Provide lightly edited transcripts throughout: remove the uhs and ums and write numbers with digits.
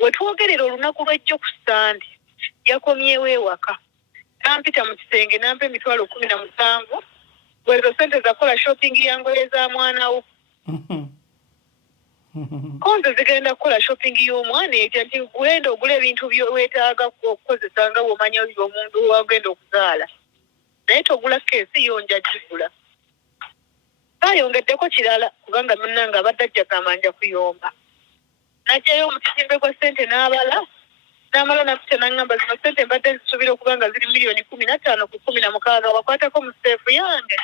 wetwogerera olunaku lw'ejjo ku Sande yakomyewo ewaka nampita mu kisenge nampa emitwalo 17 bwezo sente zakola shopping yangoye za mwana wo konze zigenda kukola shopping y'omwana ekyo nti gwenda ogula ebintu by'owetaaga okukozesa nga womanya omuntu wagenda okuzaala naye togula keesi yonja gigula bayongeddeko kirala kubanga munnanga abadde ajja kamanja kuyomba najjayo omukisimbe gwa ssente n'amala nampita n'angamba zino ssente mbadde nzisuubira okuba nga ziri miliyoni 15 ku 16 wakwatako mu seefu yange.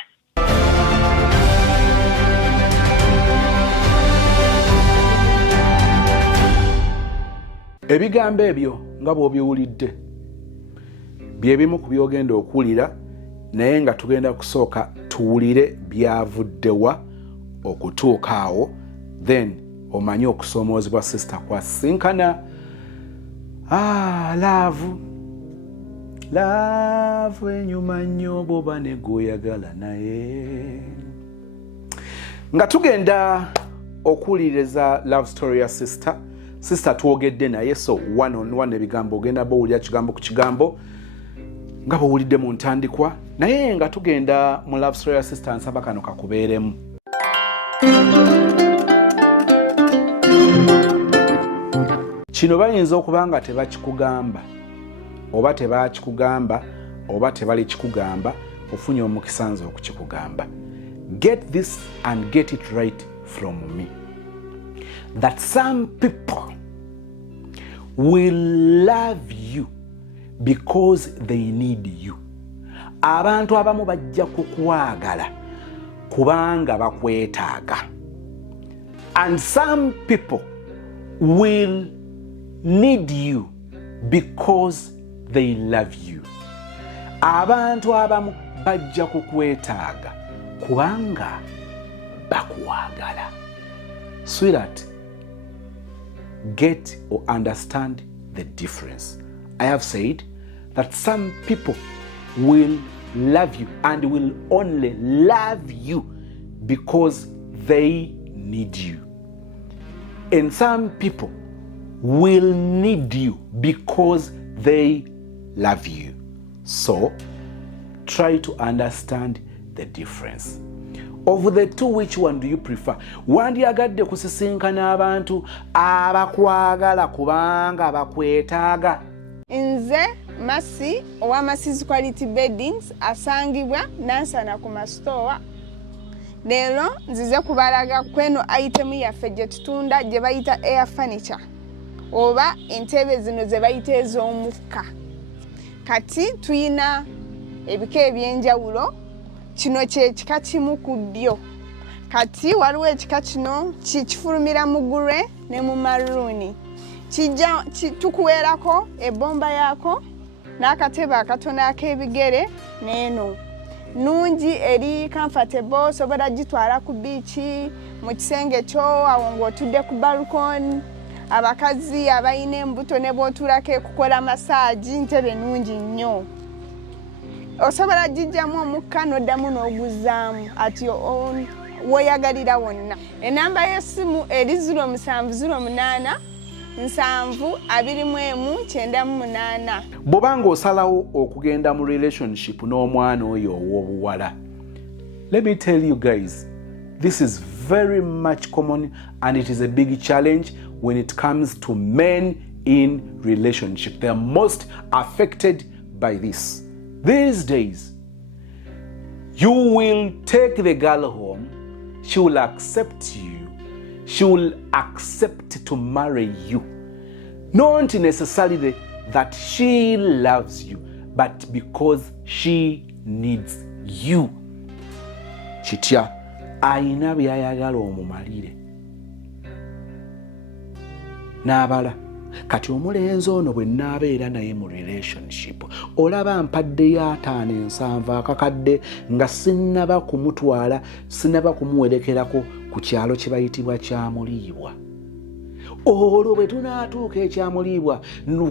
Ebigambo ebyo nga bw'obiwulidde bye bimu ku byogenda okuwulira naye nga tugenda kusooka tuwulire byavuddewa okutuuka awo then omanye okusoomoozebwa sister kwasinkana laavu enyuma nnyo bw'oba ne gw'oyagala naye nga tugenda okuwuliriza love story ya sister twogedde naye so one on one ebigambo ogenda bowulira kigambo ku kigambo nga bw'owulidde mu ntandikwa naye nga tugenda mu love story ya sister nsaba kano kakubeeremu. Kino bayinza okuba nga tebakikugamba oba tebakikugamba oba tebali kikugamba ofunye omukisa nze okukikugamba. Get this and get it right from me. That some people will love you because they need you. Abantu abamu bajja kukwagala kubanga bakwetaaga. And some people will need you because they love you. Abantu abamu bajja kukwetaaga kubanga bakwagala. Sweetheart, get or understand the difference. I have said that some people will love you and will only love you because they need you. And some people will need you because they love you. So, try to understand the difference. Of the two, which one do you prefer? Wandyagadde kusisinkana abantu abakwagala kubanga bakwetaaga? Nze Masi owa Masi's Quality Beddings asangibwa Nansana ku mastore. Leero nzize kubalaga kweno item yaffe gye tutunda gye bayita air furniture oba entebe zino ze bayita ez'omukka. Kati tuyina ebika ebyenjawulo. Kino kye kika kimu ku byo. Kati waliwo ekika kino kifulumira mu grey ne mu maroon. Tukuweerako ebomba yaako n'akatebe akatono ak'ebigere n'eno. Nungi eri comfortable, sobola gitwala ku biichi mu kisenge kyo awo ng'otudde ku balcony. Abakazi abayina embuto ne bw'otuulako ekukola massage, ntebe nungi nnyo. Osobola gijjamu omukka n'oddamu n'oguzaamu at your own woyagalira wonna. Enamba y'essimu eri 0708 721 Bw'obanga osalawo okugenda mu relationship n'omwana oyo ow'obuwala, let me tell you guys, this is very much common and it is a big challenge when it comes to men in relationship. They are most affected by this. These days, you will take the girl home, she will accept you, she will accept to marry you. Not necessarily that she loves you, but because she needs you. Chitya, aina byayagala omumalire. N'abala. Kati omulenzi ono bwe nnaabeera naye mu relationship olaba mpaddeyo 5-7 akakadde nga sinnaba kumutwala sinnaba kumuwerekerako ku kyalo kye bayitibwa Kyamuliibwa. Olwo bwe tunaatuuka ekyamuliibwa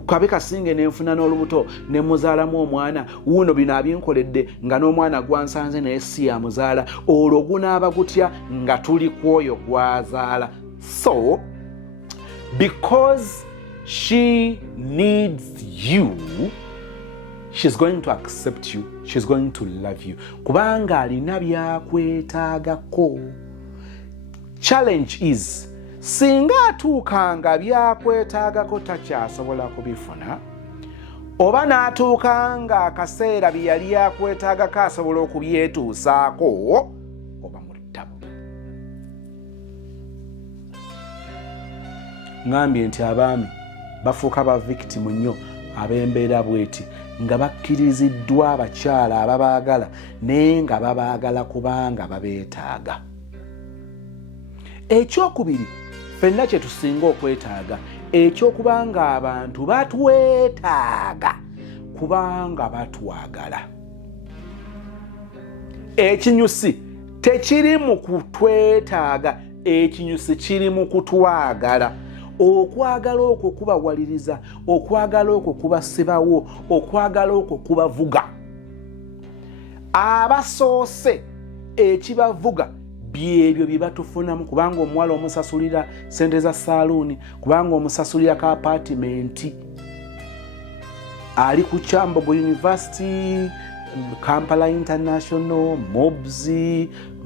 kabe kasinge nenfuna n'olubuto ne muzaalamu omwana wuno bino abinkoledde nga n'omwana gwansanze naye si yamuzaala olwo gunaaba gutya nga tuli ku oyo gwazaala. So because she needs you, she's going to accept you, she's going to love you. Kubanga alina byakwetaagako. Challenge is, singa atuukanga byakwetaagako takyasobola kubifuna, oba n'atuukanga akaseera bye yali akwetaagako asobola okubyetuusaako, oba mu ttabu. Ngambye nti abaami bafuuka ba victim nnyo ab'embeera bweti, nga bakkiriziddwa abakyala ababaagala naye nga babaagala kubanga babeetaaga. Ekyokubiri, ffenna kye tusinga okwetaaga, ekyokubanga abantu batwetaaga kubanga batwagala. Ekinyusi tekiri mu kutwetaaga, ekinyusi kiri mu kutwagala. Okwagala okwo kubawaliriza, okwagala okwo kubasibawo, okwagala okwo kubavuga. Abasoose ekibavuga byebyo bye batufunamu, kubanga omuwala omusasulira sente za saluuni, kubanga omusasulira ka apaatimenti, ali ku Kyambogo University, Kampala International, Mobs,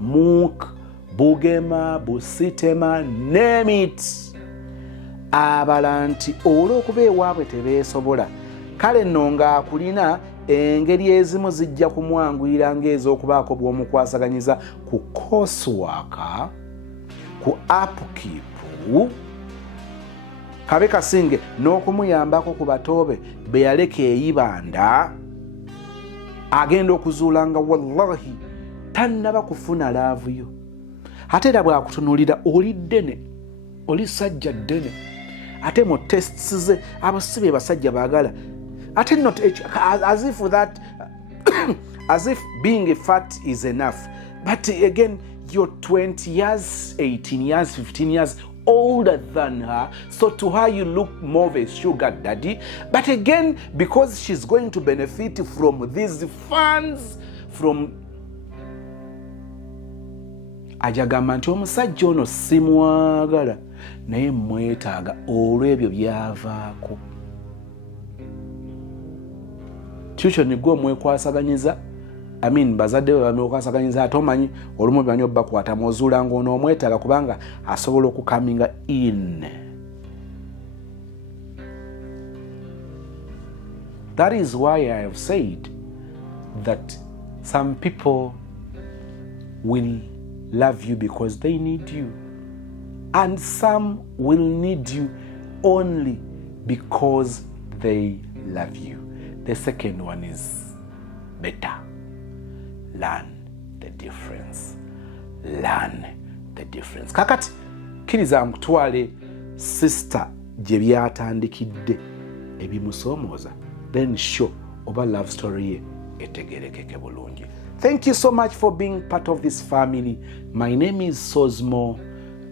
MOOC, Bugema, Busitema, name it. Abala nti olw'okuba ewaabwe tebeesobola, kale nno ng'akulina engeri ezimu zijja kumwanguyira ng'ez'okubaako bw'omukwasaganyiza ku coursework, ku upkeep, kabe kasinge n'okumuyambako ku batoobe be yaleka eyibanda, agenda okuzuula nga wallahi tannaba kufuna laavu yo. Ate era bw'akutunuulira oli ddene, oli sajja ddene, ate mu tests ze abasibe basajja baagala, ate not as if that as if being fat is enough. But again, you're 20 years, 18 years, 15 years older than her, so to her you look more of a sugar daddy. But again, because she's going to benefit from these funds from ajagamba nti omusajja ono simwagala naye mwetaaga olw'ebyo byavaako. Kyokyo nigwe omwekwasaganyiza, bazadde be bamwekwasaganyiza, ate omanyi olumu bani obbakwata muzuula ng'ono omwetaaga kubanga asobola okukaminga in. That is why I have said that some people will love you because they need you, and some will need you only because they love you. The second one is better. Learn the difference. Learn the difference. Kakati kiriza mkutwale sister gye byatandikidde ebimusomooza, then show oba love story ye etegerekeke bulungi. Thank you so much for being part of this family. My name is Sosmo,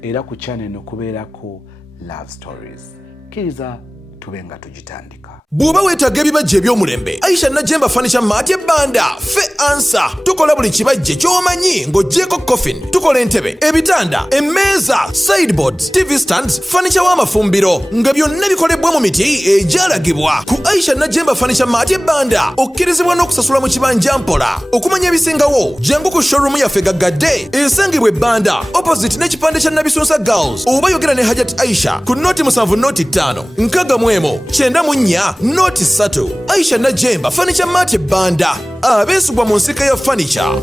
era ku channel nokubeerako love stories. Kiriza tubenga tugitandika. Bw'oba weetaaga ebibajje eby'omulembe, Aisha Najemba Furniture Mart Banda fe answer. Tukola buli kibajje ky'omanyi ng'oggyeko coffin. Tukola entebe, ebitanda, emmeeza, sideboards, TV stands, furniture w'amafumbiro nga byonna bikolebwa mu miti egyalagibwa. Ku Aisha Najemba Furniture Mart Banda okkirizibwa n'okusasula mu kibanja mpola. Okumanya ebisingawo, jangu ku showroom yaffe Gaggadde esangibwa Banda opposite n'ekipande kya Nabisunsa Girls, oba yogera ne Hajat Aisha ku noti 7 noti 5 nkaga mwemo 94 noti 3. Aisha Najemba Furniture Mart Banda, abeesubwa mu nsika ya furniture.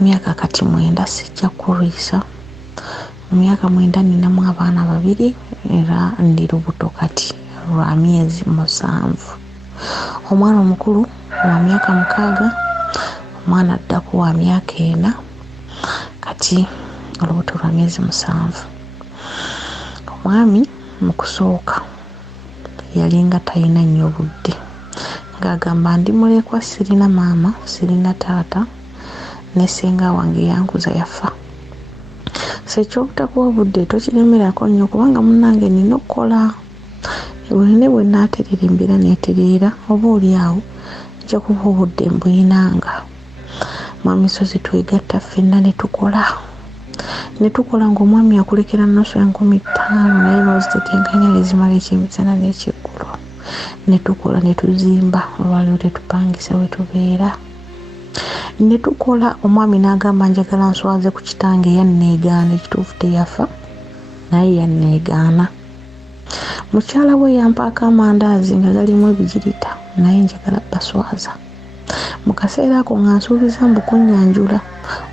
Myaka kati 9 sijja kurwisa. Myaka 9 ninamu abaana 2 era ndi lubuto kati lwa myezi 7. Omwana omukulu wa myaka 6, omwana addaku wa myaka 4, kati olubuto lwa myezi 7. Omwami mu kusooka yalinga talina nnyo budde, ng'agamba ndi mulekwa, sirina maama, sirina taata, ne ssenga wange yankuza yafa. Sekyobutakuwa budde tokiremerako nnyo kubanga munnange nina okukola. bwene bwe naaterera embeera neeterera oba oli awo nja kuba obudde mbuyinanga mwamisozi twegatta ffenna ne tukola ng'omwami akulekera nnusu 5,000 naye n'ozitetenkanya ne zimala ekyemisana n'ekyeggulo ne tukola ne tuzimba olwaliwo tetupangisa we tubeera ne tukola omwami n'agamba njagala nswaze ku kitange yanneegaana ekituufu teyafa naye yanneegaana mukyala we yampaako amandaazi nga galimu ebigirita naye njagala baswaza mu kaseera ako nga nsuubiza mbukunnyanjula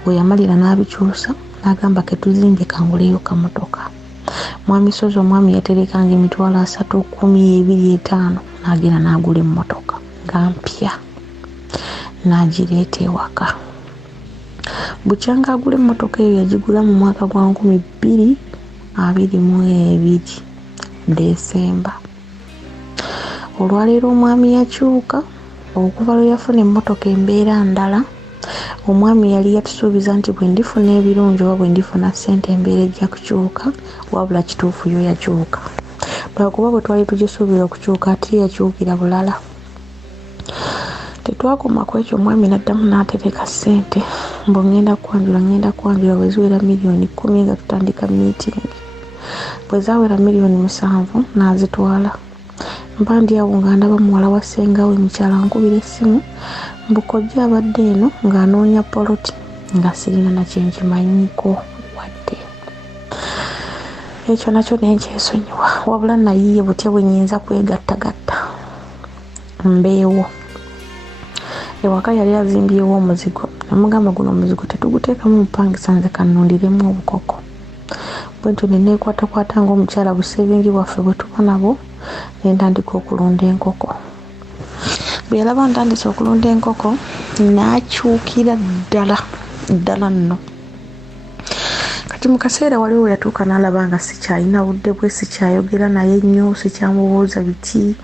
bwe yamalira n'abikyusa n'agamba ke tuzimbye kanguleyo kamotoka mwamisozi omwami yaterekanga emitwalo 3,205 n'agenda n'agula emmotoka nga mpya n'agireeta ewaka bukyanga agula emmotoka eyo yagigula mu mwaka gwa 2022 Desemba. Olwaleero omwami yakyuka okuva lwe yafuna emmotoka embeera ndala. Omwami yali yatusuubiza nti bwe ndifuna ebirungi oba bwe ndifuna ssente embeera ejja kukyuka, wabula kituufu yo yakyuka. Lwakuba bwe twali tugisuubira okukyuka ate yakyukira bulala. Tetwakoma ku ekyo omwami n'addamu n'atereka ssente mbu ngenda kwanjula bwe ziwera miliyoni 10 nga tutandika meeting. Bwe zaawera miliyoni 7 n'azitwala. Mba ndi awo nga ndaba muwala wa ssengawe mukyala nkubira essimu mbu kojja abadde eno ng'anoonya poloti nga sirina na kye nkimanyiiko wadde. Ekyo nakyo ne nkyesonyiwa wabula nayiye butya bwe nnyinza kwegattagatta mbeewo. Ewaka yali azimbyewo omuzigo namugamba guno omuzigo tetuguteekamu mupangisa nze kannundiremu obukoko. Bwentyo ne neekwatakwata ng'omukyala busebengi bwaffe bwe tuba nabo ne ntandika okulunda enkoko. Bwe yalaba ntandise okulunda enkoko n'akyukira ddala nno. Kati mu kaseera waliwo yatuuka n'alaba nga sikyalina budde bwe, sikyayogera naye nnyo, sikyamubuuza biti.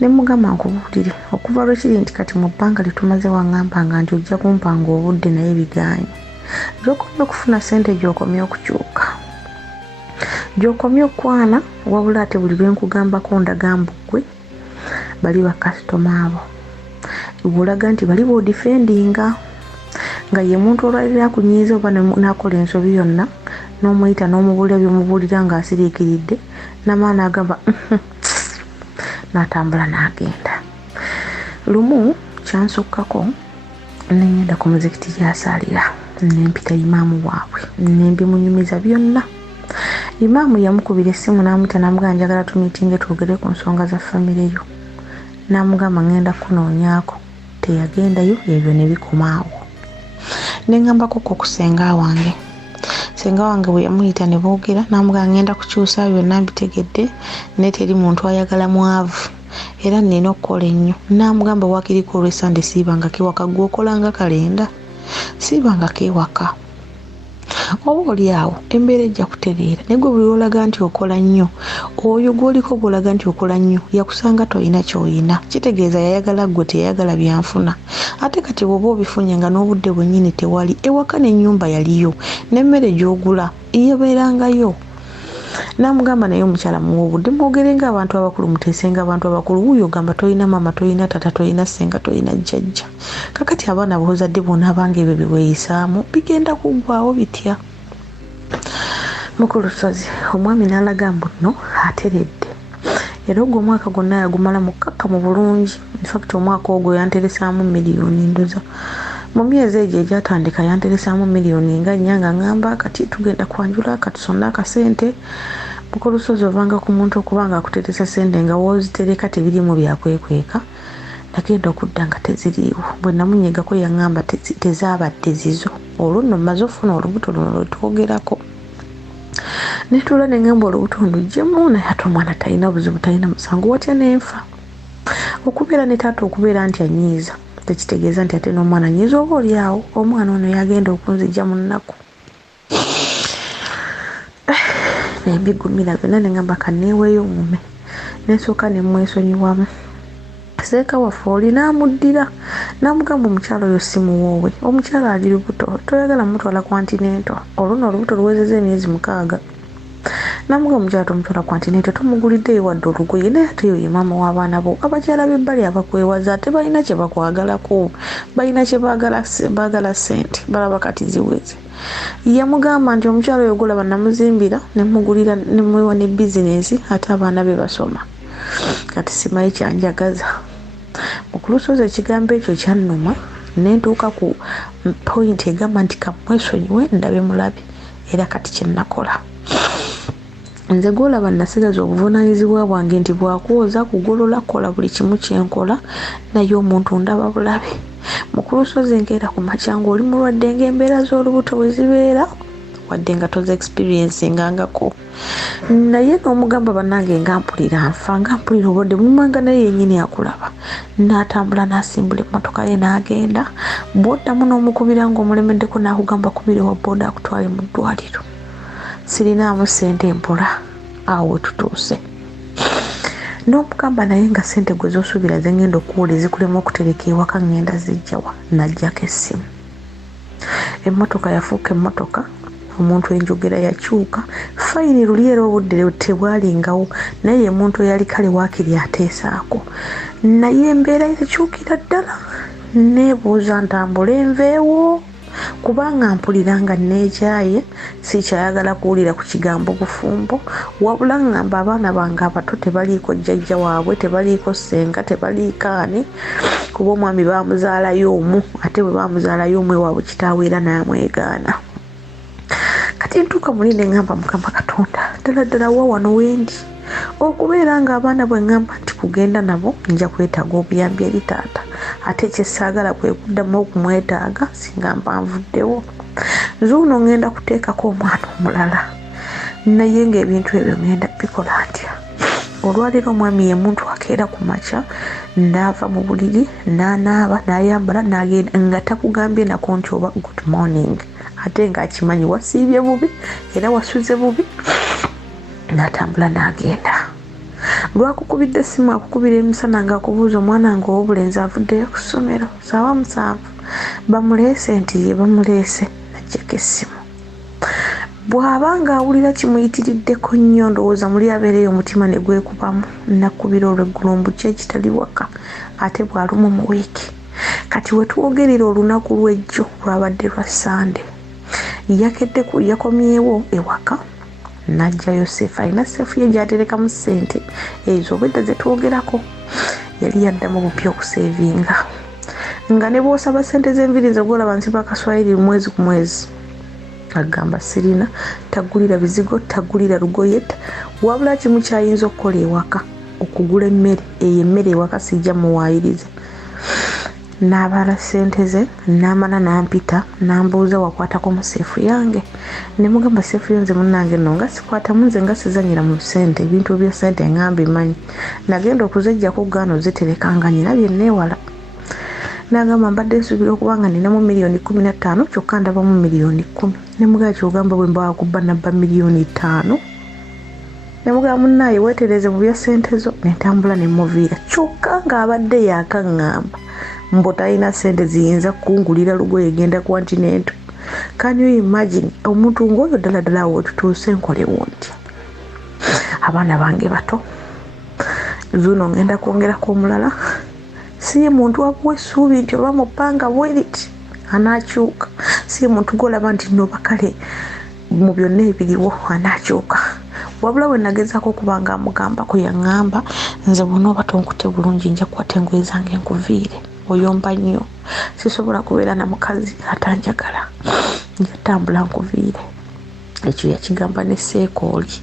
Ne mugamba nkubuulire okuva lwekiri nti kati mu bbanga litumaze waŋŋambanga nti ojja kumpanga obudde naye bigaanye. Gy'okomye okufuna ssente gy'okomye okukyuka. Gy'okomye okwana wabula ate buli lwe nkugambako ndaga mbu ggwe bali bakasitoma abo. Bw'olaga nti bali b'odifendinga nga ye muntu olwalira akunyiiza oba n'akola ensobi yonna n'omuyita n'omubuulira by'omubuulira ng'asiriikiridde n'amaani agamba n'atambula n'agenda. Lumu kyansukkako n'engenda ku muzikiti gy'asaalira n'empita imaamu waabwe n'embimunyumiza byonna. Imaamu yamukubira essimu n'amuyita n'amugamba njagala tumiitinge twogere ku nsonga za famire yo. N'amugamba ngenda kunoonyaako. Teyagendayo, ebyo ne bikomaawo. Ne ngambako ku senga wange. Senga wange bwe yamuyita ne boogera n'amugamba ngenda kukyusa byonna mbitegedde naye teri muntu ayagala mwavu era nnina okukola ennyo. N'amugamba wakiriko olw'esande siibangako ewaka gwe okolanga kalenda. Siibangako ewaka. Oba oli awo embeera ejja kutereera naye gwe buli olaga nti okola nnyo oyo gw'oliko bw'olaga nti okola nnyo yakusanga toyina ky'oyina. Kitegeeza yayagala ggwe teyayagala byanfuna. Ate kati bw'oba obifunye nga n'obudde bwennyini tewali ewaka n'ennyumba yaliyo n'emmere gy'ogula yabeerangayo. N'amugamba naye omukyala muwa obudde mwogerenga abantu abakulu muteesenga abantu abakulu. Wuuyo ogamba toyina mama, toyina tata, toyina ssenga, toyina jjajja. Kakati abaana b'ozadde bw'onaabanga ebyo bye weeyisaamu bigenda kuggwaawo bitya. Mu ku lusozi omwami n'alaga mbu nno ateredde. Era ogwo omwaka gwonna yagumala mukkakkamu bulungi. In fact omwaka ogwo yanteresaamu miliyoni ndoza. Mu myezi egyo egyatandika yanteresaamu miliyoni nga nnya nga ngamba kati tugenda kwanjula katusonda akasente. Mu ku lusozi ovanga ku muntu okuba nga akuteresa ssente nga woozitereka tebirimu byakwekweka. Nagenda okudda nga teziriiwo. Bwe namunyegako yaŋŋamba tezaabadde zizo. Olwo nno mmaze ofuna olubuto luno lwe twogerako. Netuula ne ngamba olubuto nduggyemu naye ate omwana talina buzibu, talina musango, watya n'enfa. Okubeera ne taata okubeera nti anyiiza tekitegeeza nti ate n'omwana anyiiza. Oba oli awo omwana ono yagenda okunzijja mu nnaku. Naye mbigumira byonna ne ngamba kanneeweeyo omume. N'esooka ne mwesonyiwamu. Seeka waffe oli n'amuddira n'amugamba omukyala oyo si muwoowe. Omukyala ali lubuto, toyagala mutwala ku antinento. Oluno olubuto luwezezza emyezi 6. namuga omukyala tomutwala ku antinete tomuguliddeyo wadde olugoye naye ate yo ye maama w'abaana bo. Abakyala b'ebbali abakwewaza ate balina kye bakwagalako, balina kye baagala ssente balaba kati ziweze. Yamugamba nti omukyala oyo golaba namuzimbira nemugulira nemuwa ne bizinesi ate abaana be basoma. Kati simanyi kyanjagaza. Mu kulusozi ekigambo ekyo kyannuma nentuuka ku point egamba nti kamwesonyiwe ndabe mulabe era kati kyennakola. Nze gwolaba nasigaza obuvunaanyizibwa bwange nti bwakwoza kugolola kola buli kimu kyenkola naye omuntu ndaba bulabe. Mu kulusozi nkeera ku makyango oli mulwadde ng'embeera z'olubuto bwe zibeera wadde nga toze experiencingangako. Naye n'omugamba bannange nga mpulira nfa nga mpulira obudde mumanga naye yennyini akulaba. N'atambula n'asimbula emmotoka ye n'agenda. Bw'oddamu n'omukubira ng'omulemeddeko n'akugamba kubire wa booda akutwale mu ddwaliro. Sirinaamu ssente mpola awo tutuuse. N'omugamba naye nga ssente gwe z'osuubira ze ngenda okuwola ezikulema okutereka ewaka ngenda zijjawa. Najjako essimu. Emmotoka yafuuka emmotoka. Omuntu enjogera yakyuka. Fayini luli era obudde tebwalingawo naye omuntu eyali kale waakiri ateesaako. Naye embeera yakyukira ddala. Neebuuza ntambula enveewo kubanga mpulira nga neekyaye sikyayagala kuwulira ku kigambo bufumbo wabula ngamba abaana bange abato tebaliiko jjajja waabwe tebaliiko ssenga tebaliiko ani kuba omwami baamuzaalayo omu ate bwe baamuzaalayo omu ewaabwe kitaawe era n'amwegaana. Kati ntuuka muli ne ngamba Mukama Katonda ddala wa wano wendi okubeera ng'abaana bwe ngamba nti kugenda nabo nja kwetaaga obuyambi eri taata ate kyessaagala kwe kuddamu okumwetaaga singa mpanvuddewo. Zuuno ngenda kuteekako omwana omulala naye ng'ebintu ebyo ngenda bikola ntya. Olwaleero omwami ye muntu akeera ku makya n'ava mu buliri n'anaaba n'ayambala n'agenda nga takugambye nako nti oba good morning ate ng'akimanyi wasiibye bubi era wasuze bubi n'atambula n'agenda. Lwakukubidde essimu akukubira emisana ng'akubuuza omwana nga ow'obulenzi avuddeyo ku ssomero ssaawa 7 bamuleese nti ye bamuleese n'aggyako essimu. Bw'aba ng'awulira kimuyitiriddeko nnyo ndowooza muli abeereyo omutima ne gwekubamu nakkubira olw'eggulu mbuki ekitali waka ate bw'alumu mu wiiki. Kati we twogerera olunaku lw'ejjo lwabadde lwa Sande yakomyewo ewaka n'ajjayo seefu alina seefu ye gy'aterekamu ssente ezo obwedda ze twogerako yali yaddamu bupya okuseevinga nga ne bw'osaba ssente z'enviri ze gwolaba nsiba Kaswahili mwezi ku mwezi agamba sirina tagulira bizigo tagulira lugoye wabula kimu kyayinza okukola ewaka okugula emmere eyo emmere ewaka sijja muwaayiriza. N'abala ssente ze n'amala n'ampita n'ambuuza wakwatako mu seefu yange ne mugamba seefu yo nze munnange nno nga sikwatamu nze nga sizanyira mu ssente ebintu bya ssente nga mbimanyi nagenda okuzeggyako gaano ziterekanga nnyina bye neewala. N'agamba mbadde nsuubira okuba nga ninamu miliyoni 15 kyokka ndabamu miliyoni 10. Ne mugamba kyogamba bwe mbawa kubba nabba miliyoni 5. Ne mugamba munnaaye weetereze mu bya ssente zo ne ntambula ne muviira kyokka ng'abadde yaakaŋŋamba mbo talina ssente ziyinza kungulira lugoye genda ku Continental. Can you imagine omuntu ng'oyo ddala awo tutuuse nkolewo ntya. Abaana bange bato zuuno ngenda kwongerako omulala siye muntu abuwa essuubi nti oba mu ppanga bweriti anaakyuka siye muntu golaba nti no bakale mu byonna ebiriwo anaakyuka wabula we nagezaako okubanga amugambako yaŋŋamba nze bw'onooba tonkute bulungi nja kukwata engoye zange nkuviire oyomba nnyo sisobola kubeera na mukazi atanjagala nja tambula nkuviire. Ekyo yakigamba ne seekooli.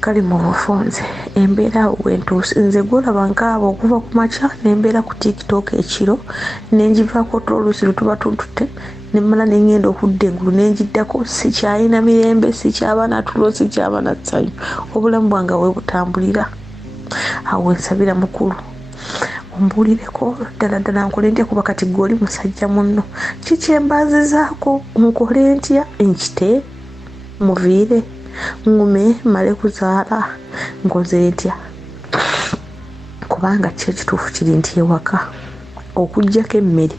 Kale mu bufunze embeera awo wentuuse nze gwolaba nkaaba okuva ku makya nembeera ku TikTok ekiro nenjivaako oluusi lutuba tuntute nemmala nengenda okudda engulu nenjiddako sikyalina mirembe sikyabaana tulo sikyabaana ssanyu obulamu bwange we butambulira. Awo nsabira mukulu ombuulireko ddala nkole ntya kuba kati gw'oli musajja munno kikyembazizaako nkole ntya nkite muviire ngume male kuzaala nkoze ntya kubanga kyo ekituufu kiri nti ewaka okuggyako emmere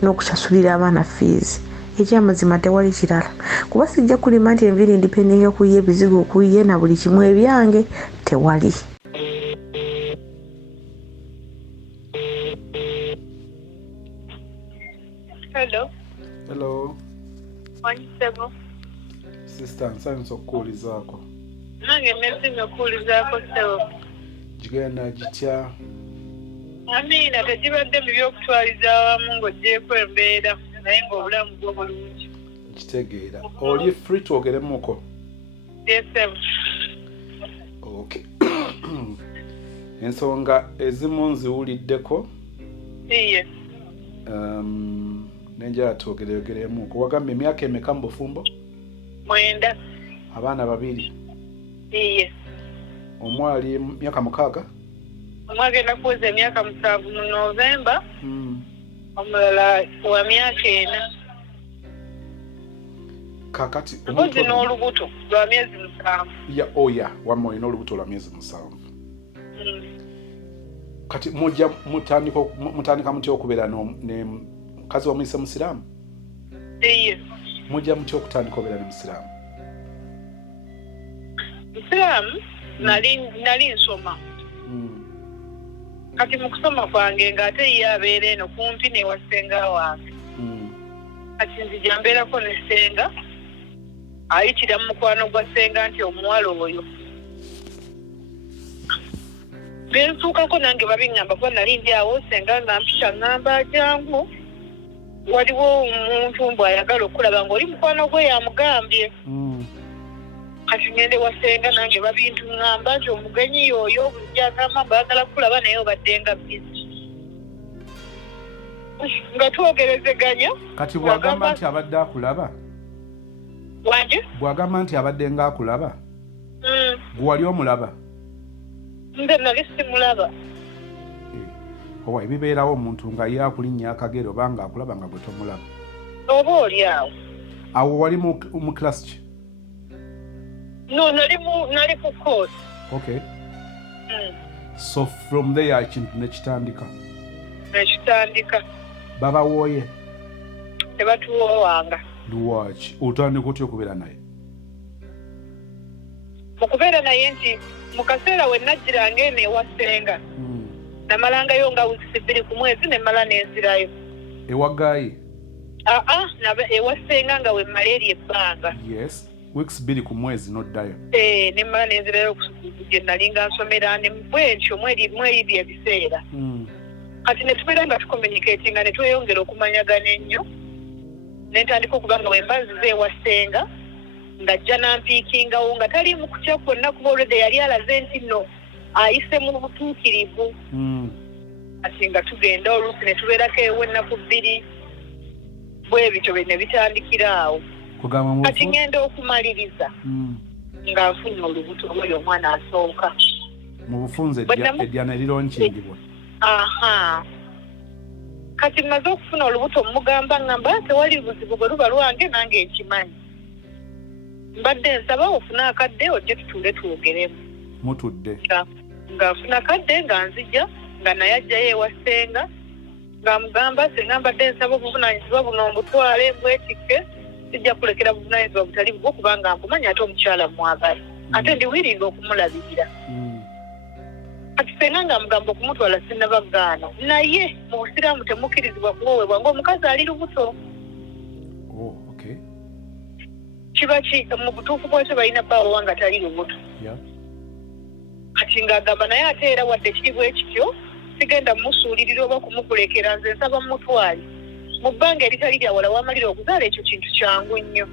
n'okusasulira abaana fees ekyamazima tewali kirala kuba sijja kulima nti enviiri ndipendinga ku ye ebizigo ku ye na buli kimu ebyange tewali. Hello. Wanjisebo. Sister, nsanyusa okukuwulizaako. Nange mmesinga okuwulizaako sebo. Gigenda gitya? Amiina tegibadde mu byokutwaliza awamu ng'oggyeko embeera naye ng'obulamu bwo bulungi. Nkitegeera. Oli free twogeremuko? Yes, sebo. Okay. Ensonga ezimu nziwuliddeko. Iye. Nenjala twogeremuko. Wagambye emyaka emeka mu bufumbo? 9. Abaana 2. Iye. Omwali myaka 6? Omwagenda kuweza emyaka 7 mu Novemba. Omulala wa myaka 4. Kakati omuntu n'olubuto lwa myezi 7. Ya wamoyo n'olubuto lwa myezi 7. Kati mutandika mutya okubeera ne mukazi wamuyise musiraamu? Iye. Mujja mutya okutandika okubeera ne musiraamu? Musiraamu nali nsoma. Kati mu kusoma kwange ng'ate ye abeera eno kumpi n'ewa ssenga wange. Kati nzija mbeerako ne ssenga ayitira mu mukwano gwa ssenga nti omuwala oyo. Bensuukako nange babiŋŋamba kuba nali ndi awo ssenga ng'ampita ŋŋamba jangu waliwo omuntu mbw ayagala okulaba ng'oli mukwano gwe yamugambye. Kati ngende wa ssenga nange babintu ŋŋamba nti omugenyi y'oyo bulijjo agamba mbayagala kulaba naye obaddenga bizi. Nga twogerezeganya. Kati bw'agamba nti abadde akulaba? Wanje? Bw'agamba nti abadde nga akulaba? Gwe wali omulaba? Nze nali simulaba. Oba ebibeerawo omuntu nga ye akulinnya akagero oba nga akulaba nga gwe tomulaba? Oba oli awo. Awo wali mu class ki? No, nali ku course. Okay. So from there ekintu nekitandika? Nekitandika. Babawooye? Tebatuwoowanga. Lwaki? Otandika otya okubeera naye? Mu kubeera naye nti mu kaseera we najjiranga eno ewa ssenga namalangayo nga wiiki 2 ku mwezi ne mala n'enzirayo. Ewagayi? Ewa ssenga nga we mmala eri ebbanga. Yes. Weeks 2 ku mwezi n'oddayo? Ne mmala n'enzirayo gye nali nga nsomera ne bwentyo mweri ebiseera. Kati ne tubeera nga tucommunicatinga ne tweyongera okumanyagana ennyo. Ne ntandika okuba nga wemba nzize ewa ssenga ng'ajja nampiikingawo nga tali mu kutya kwonna kuba olwedde yali alaze nti nno ayise mu butuukirivu. Kati nga tugenda oluusi ne tubeerako ewo ennaku 2 bwe bityo ne bitandikira awo. Kati ngenda okumaliriza nga nfunye olubuto olw'oyo omwana asooka. Mu bufunze eddya ne lironkingibwa? Kati mmaze okufuna olubuto mugamba ngamba tewali buzibu bwe luba lwange nange nkimanyi. Mbadde nsaba ofune akadde ojje tutuule twogeremu. Mutudde? Nga nfuna akadde nga nzija nga naye ajjayo ewa ssenga ng'amugamba senga mbadde nsaba obuvunaanyizibwa buno mbutwale mbwetikke sijja kulekera buvunaanyizibwa butali bwo kubanga mbumanyi ate omukyala mwagala ate ndiwiringa okumulabirira. Kati ssenga ng'amugamba okumutwala sinnabagaana naye mu busiraamu temukkirizibwa kuwoowebwa ng'omukazi ali lubuto. Kiba mu butuufu bwakyo balina baawowa nga tali lubuto. Kati ng'agamba naye ate era wadde kiri bwe kityo sigenda mumusuulirira oba kumukulekera nze nsaba mutwale mu bbanga eritali lya wala wamalira okuzaala ekyo kintu kyangu nnyo.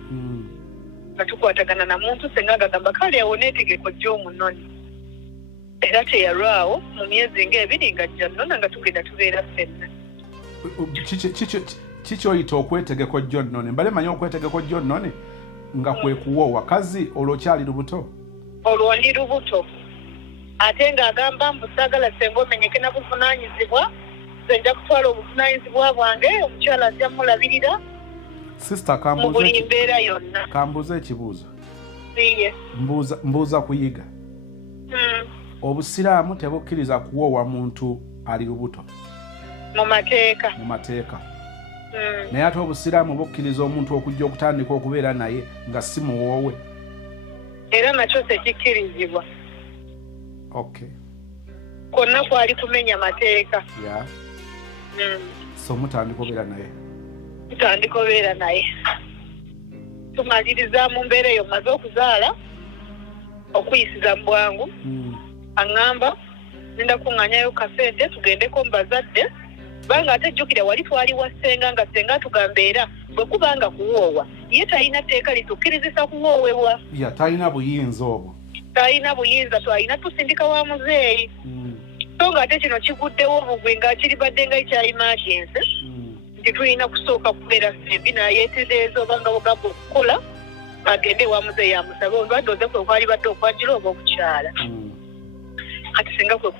Nga tukwatagana na muntu ssenga agamba kale awo neetegeko jja omunoni. Era teyalwawo mu myezi ng'ebiri ng'ajja nnona nga tugenda tubeera ffenna. Kiki oyita okwetegeko jjo nnone? Mbale manyi okwetegeko jjo nnone nga kwe kuwoowa kazi olwo kyali lubuto? Olwo ndi lubuto. Ate ng'agamba mbu saagala ssenga omenyeke na buvunaanyizibwa nze nja kutwala obuvunaanyizibwa bwange omukyala ajja mulabirira mu buli mbeera yonna. Kambuuza ekibuuzo. Iye. Mbuuza kuyiga. Obusiraamu tebukkiriza kuwoowa muntu ali lubuto? Mu mateeka. Mu mateeka. naye ate obusiraamu bukkiriza omuntu okujja okutandika okubeera naye nga si muwoowe. Era nakyo tekikkirizibwa. Okay. Konna kwali kumenya mateeka. Yeah. So mutandika obeera naye. Tutandika obeera naye. Tumaliriza mu mbeera eyo maze okuzaala okuyisiza mu bwangu. Aŋŋamba nenda kuŋŋanyayo kasente tugendeko mu bazadde. Banga ate jjukira wali twali wa ssenga nga ssenga tugamba era bwe kubanga kuwoowa ye talina tteeka litukkirizisa kuwoowebwa. Talina buyinza obwo. Talina buyinza twalina tusindika wa muzeeyi. So nga ate kino kiguddewo obugwi nga kiribadde nga ekya emergency. Nti tulina kusooka kubeera sembi nayeetereeza oba nga bugamba okukola agende wa muzeeyi amusabe olwadde oze kwe kwali badde okwanjula oba okukyala. Kati singa kwe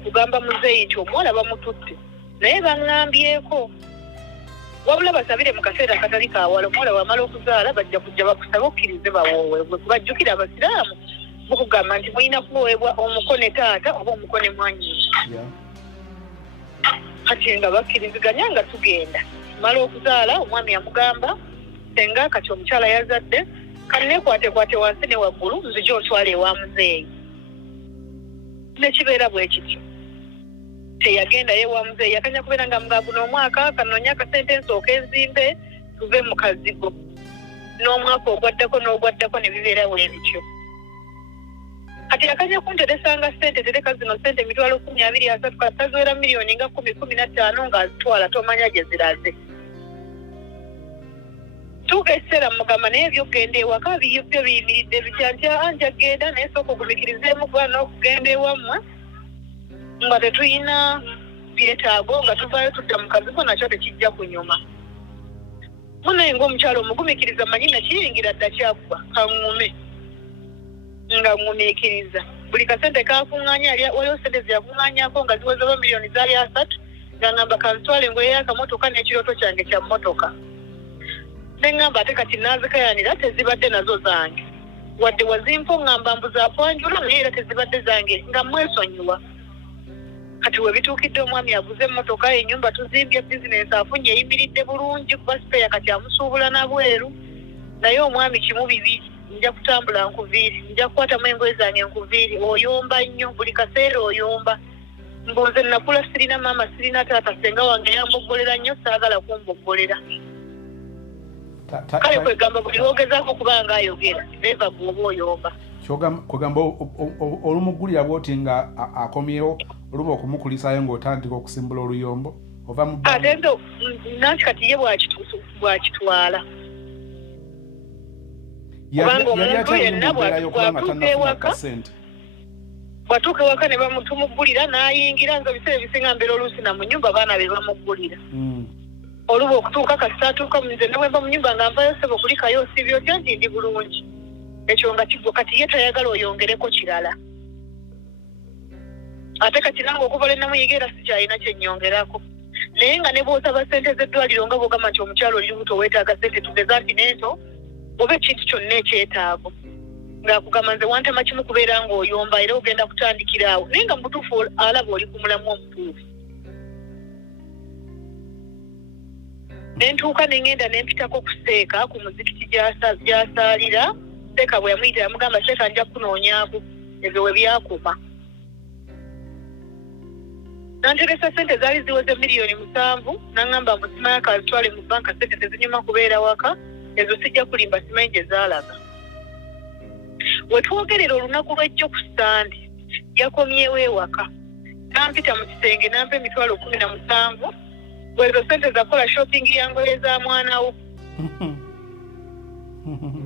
kugamba muzeeyi nti omuwala bamututte. Naye baŋŋambyeko wabula basabire mu kaseera akatali kaawala omuwala wamala okuzaala bajja kujja bakusabe okkirize bawoowebwe kubajjukira abasiraamu mukugamba nti mulina kuwoowebwa omuko ne taata oba omuko ne mwannyina. Kati nga bakkiriziganya nga tugenda mala okuzaala omwami yamugamba senga kati omukyala yazadde kati neekwatekwate wansi ne waggulu nzija otwala ewa muzeeyi. Nekibeera bwe kityo. Teyagenda yewa muzeeyi yakanya kubeera nga mugaaguno omwaka kanoonya akasente nsooka enzimbe tuve mu kazigo. N'omwaka ogwaddako n'ogwaddako ne bibeera bwe bityo. Kati yakanya kunteresanga ssente tereka zino ssente emitwalo 23 kataziwera miliyoni nga 10-15 ng'azitwala tomanya gye ziraze. Tuuka ekiseera mugamba naye by'okugenda ewaka byo biyimiridde bitya nti anja genda naye sooka ogumikirizeemu kuba n'okugenda ewammwe nga tetulina byetaago nga tuvaayo tudda mu kazigo nakyo tekijja kunyuma. Munaye ng'omukyalo omugumikiriza manyi nakiyingira dda kyakuba kaŋŋume nga nŋumiikiriza buli kasente kakuŋŋaanya waliwo sente zeyakuŋŋaanyako nga ziweza ba miliyoni zaali 3 nga ŋŋamba kanzitwale engoye y'akamotoka n'ekirooto kyange kya mmotoka. Ne ŋŋamba ate kati naazikayanira tezibadde nazo zange wadde wazimpa ŋŋamba mbuzaapanjula naye era tezibadde zange nga mwesonyiwa. Kati we bituukidde omwami aguze emmotoka ennyumba tuzimbye bizinensi afunye eyimiridde bulungi kuba sipeya kati amusuubula na bweru. Naye omwami kimu bibiri nja kutambula nkuviiri nja kukwatamu engoye zange nkuviiri oyomba nnyo buli kaseera oyomba. Mbuuze nakula sirina maama sirina taata senga wange yamboggolera nnyo saagala kumboggolera. Kale kwegamba buli lwogezaako kubanga ayogera neeva bw'oba oyomba. Kwegamba olumuggulira bw'oti nga akomyewo oluba okumukulisayo ng'otandika okusimbula oluyombo ova mu ate nno nanti kati ye bwakitwala. Kubanga omuntu yenna bw'atuuka ewaka ne bamutumuggulira n'ayingira nze ebiseera ebisinga mbeera oluusi na mu nnyumba abaana be bamuggulira. Oluba okutuuka kati saatuuka nze ne bwemba mu nnyumba nga nvayo ssebo kulikayo sibyo ntya nti ndi bulungi. Ekyo nga kiggwa kati ye tayagala oyongereko kirala. Ate kati nange okuva lwe namuyigira sikyalina kye nnyongerako. Naye nga ne bw'osaba ssente z'eddwaliro nga bw'ogamba nti omukyalo oli lubuto weetaaga ssente tugeza nti neento oba ekintu kyonna ekyetaago. Ng'akugamba nze wantama kimu kubeera ng'oyomba era ogenda kutandikira awo naye nga mu butuufu alaba oli ku mulamu omutuufu. Ne ntuuka ne ŋŋenda ne mpitako ku Seeka ku muzikiti gy'asaalira. Seeka bwe yamuyita yamugamba Seeka nja kunoonyaako ebyo we byakoma. Nanteresa ssente zaali ziweze miliyoni 7 n'aŋŋamba mbu simanyi kazitwale mu bbanka ssente tezinyuma kubeera waka ezo sijja kulimba simanyi gye zaalaga. We twogerera olunaku lw'ejjo ku Sande yakomyewo ewaka nampita mu kisenge nampa emitwalo 17 bwezo ssente zakola shopping yangoye za mwanawo.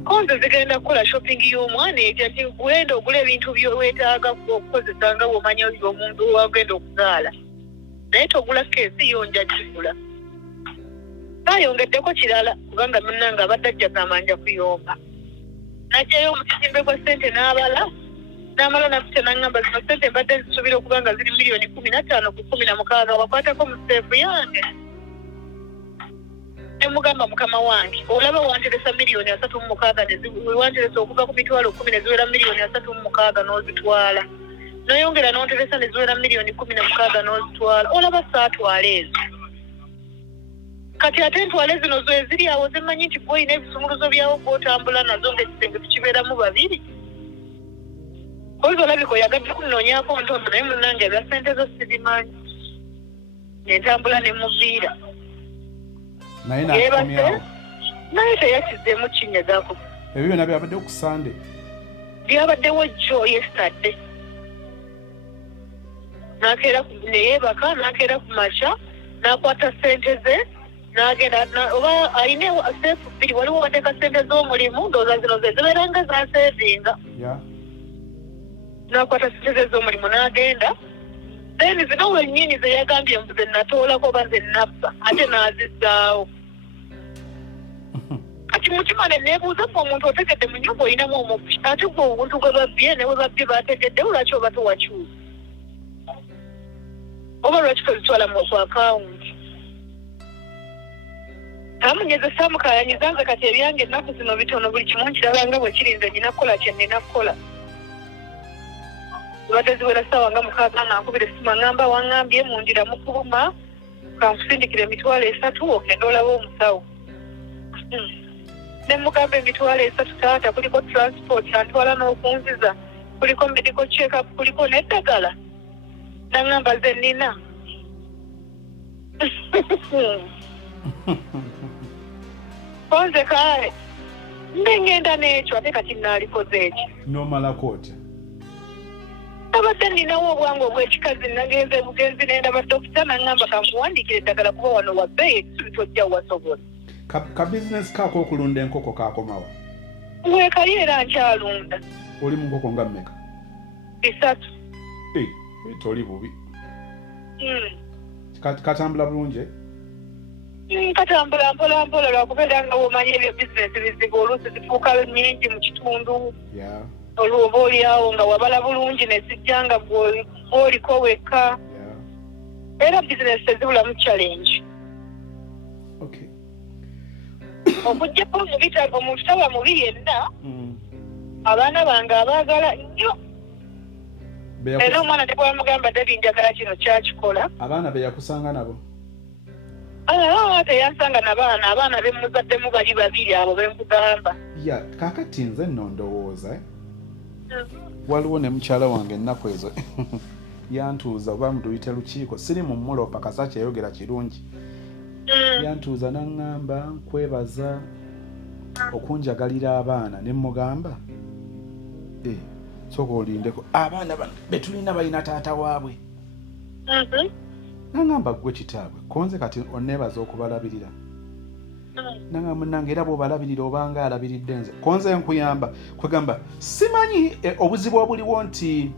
Konze zigenda kukola shopping y'omwana egya nti genda ogula ebintu by'oweetaaga okukozesa nga bw'omanya omuntu wagenda okuzaala. Naye togula keesi yonja gigula. Baayongeddeko kirala kubanga munnange abadde ajja gamba nja kuyomba. Najjayo omukizimbe gwa ssente n'abala n'amala napita n'aŋŋamba zino ssente mbadde zisuubira okuba nga ziri miliyoni 15 ku 16 wakwatako mu seefu yange. Ne mugamba mukama wange olaba wanteresa miliyoni 36 wanteresa okuva ku mitwalo 10 ne ziwera miliyoni 36 n'ozitwala. Noyongera n'onteresa ne ziwera miliyoni 16 n'ozitwala. Olaba saatwala ezo. kati ate entwale zino zo eziri awo zimanyi nti gwolina ebisumuluzo byawo gwotambula nazo ngaekisenge tukibeeramu babiri kozi olabika oyagadde kunoonyaako ntondo naye munnange ebya ssente zo sizimanyi nentambula ne muviira naye naye teyakizzeemu kinyegaako ebyo byonna byabaddewo ku Sande byabaddewo jjo yesterday nakeera neyeebaka nakeera ku makya nakwata ssente ze nagenda oba ayina seefu bbiri waliwo wateeka ssente z'omulimu ndowooza zino ze zibeeranga zaseevinga nakwata ssente ze z'omulimu n'agenda then zino wennyini ze yagambye mbu ze natoolako oba ze nabba ate n'azizzaawo kati mutima ne neebuuza ku omuntu otegedde mu nnyumba olinamu omubbi ate gwe obuntu gwe babbye ne bwe babbye baategeddewo lwaki oba towakyusa oba lwaki tozitwala mu ku akawunti amunyeze saamukaayanyiza nze kati ebyange ennaku zino bitono buli kimu nkiraba nga bwe kirinze nina kukola kye nina kukola zibadde ziwera ssaawa nga mukaaga nankubira essimu aŋŋamba waŋŋambye mundira mukuluma kankusindikira emitwalo 3 okenda olaba omusawo ne mugamba emitwalo 3 taata kuliko transport antwala n'okunziza kuliko medical check up kuliko n'eddagala naŋŋamba ze nina konze kale ndengenda n'ekyo ate kati naalikoze eki n'omalako otya abadde ninawo obwangu obw'ekikazi nagenze bugenzi nendaba dokita naŋŋamba kankuwandiikira eddagala kuba wano wabbeeyi ekisubi tojja wasobola ka bizinesi kaako okulunda enkoko kaakomawa weekali era nkyalunda oli mu nkoko nga mmeka 3 toli bubi katambula bulungi katambula mpolampola lwakubeera nga womanyi ebyo bizinesi bizibu oluusi zifuuka nnyingi mu kitundu olwoba oliawo nga wabala bulungi nesijja nga gwoliko wekka era bizinesi tezibulamu challenge okuggyako omuntu taba mubi yenna abaana bange abaagala nnyo era omwana tebwamugamba dadi njagala kino kyakikola abaana beyakusanga nabo teyansanga nabaana abaana bemuzaddemu bali babiri abo benkugamba kakati nze nno ndowooza waliwo ne mukyala wange ennaku ezo yantuuza oba mutuyite lukiiko siri mu mulopa kasaki yayogera kirungi yantuuza naŋŋamba nkwebaza okunjagalira abaana ne mugamba soka olindeko abaana bano betulina balina taata waabwe naŋŋamba ggwe kitaabwe konze kati onneebaza okubalabirira naŋŋamba munnange era bw'obalabirira obanga alabiridde nze konze nkuyamba kwegamba simanyi obuzibu obuliwo nti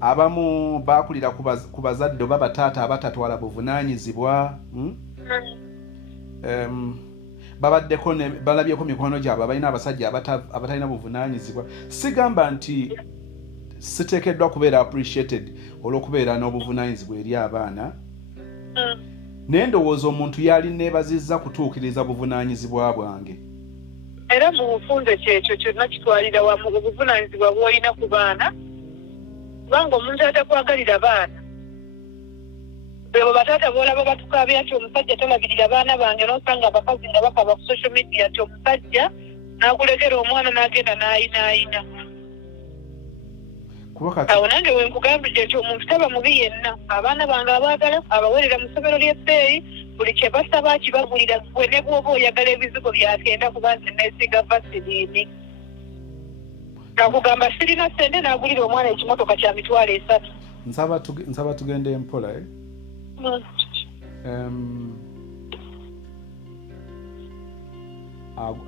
abamu baakulira ku bazadde oba bataata abatatwala buvunaanyizibwa babaddeko balabyeko mikono gyabwe abalina abasajja abatalina buvunaanyizibwa sigamba nti siteekeddwa kubeera appreciated olw'okubeera n'obuvunaanyizibwa eri abaana naye ndowooza omuntu yali neebazizza kutuukiriza buvunaanyizibwa bwange era mu bufunze kyekyo kyonna kitwalira wamu obuvunaanyizibwa bw'olina ku baana kubanga omuntu atakwagalira baana bebo bataata boolaba batukabya nti omusajja talabirira baana bange n'osanga abakazi nga bakaba ku social media nti omusajja n'akulegera omwana n'agenda n'ayinaayina awo nange wenkugambidde nti omuntu taba mubi yenna abaana bange abaagala abawerera mu ssomero ly'ebbeeyi buli kye basaba kibagulira gwe ne bw'oba oyagala ebizigo byagenda kuba nze neesiga vasiriini nakugamba sirina ssente n'agulira omwana ekimotoka kya mitwalo 3 nsaba tugende empola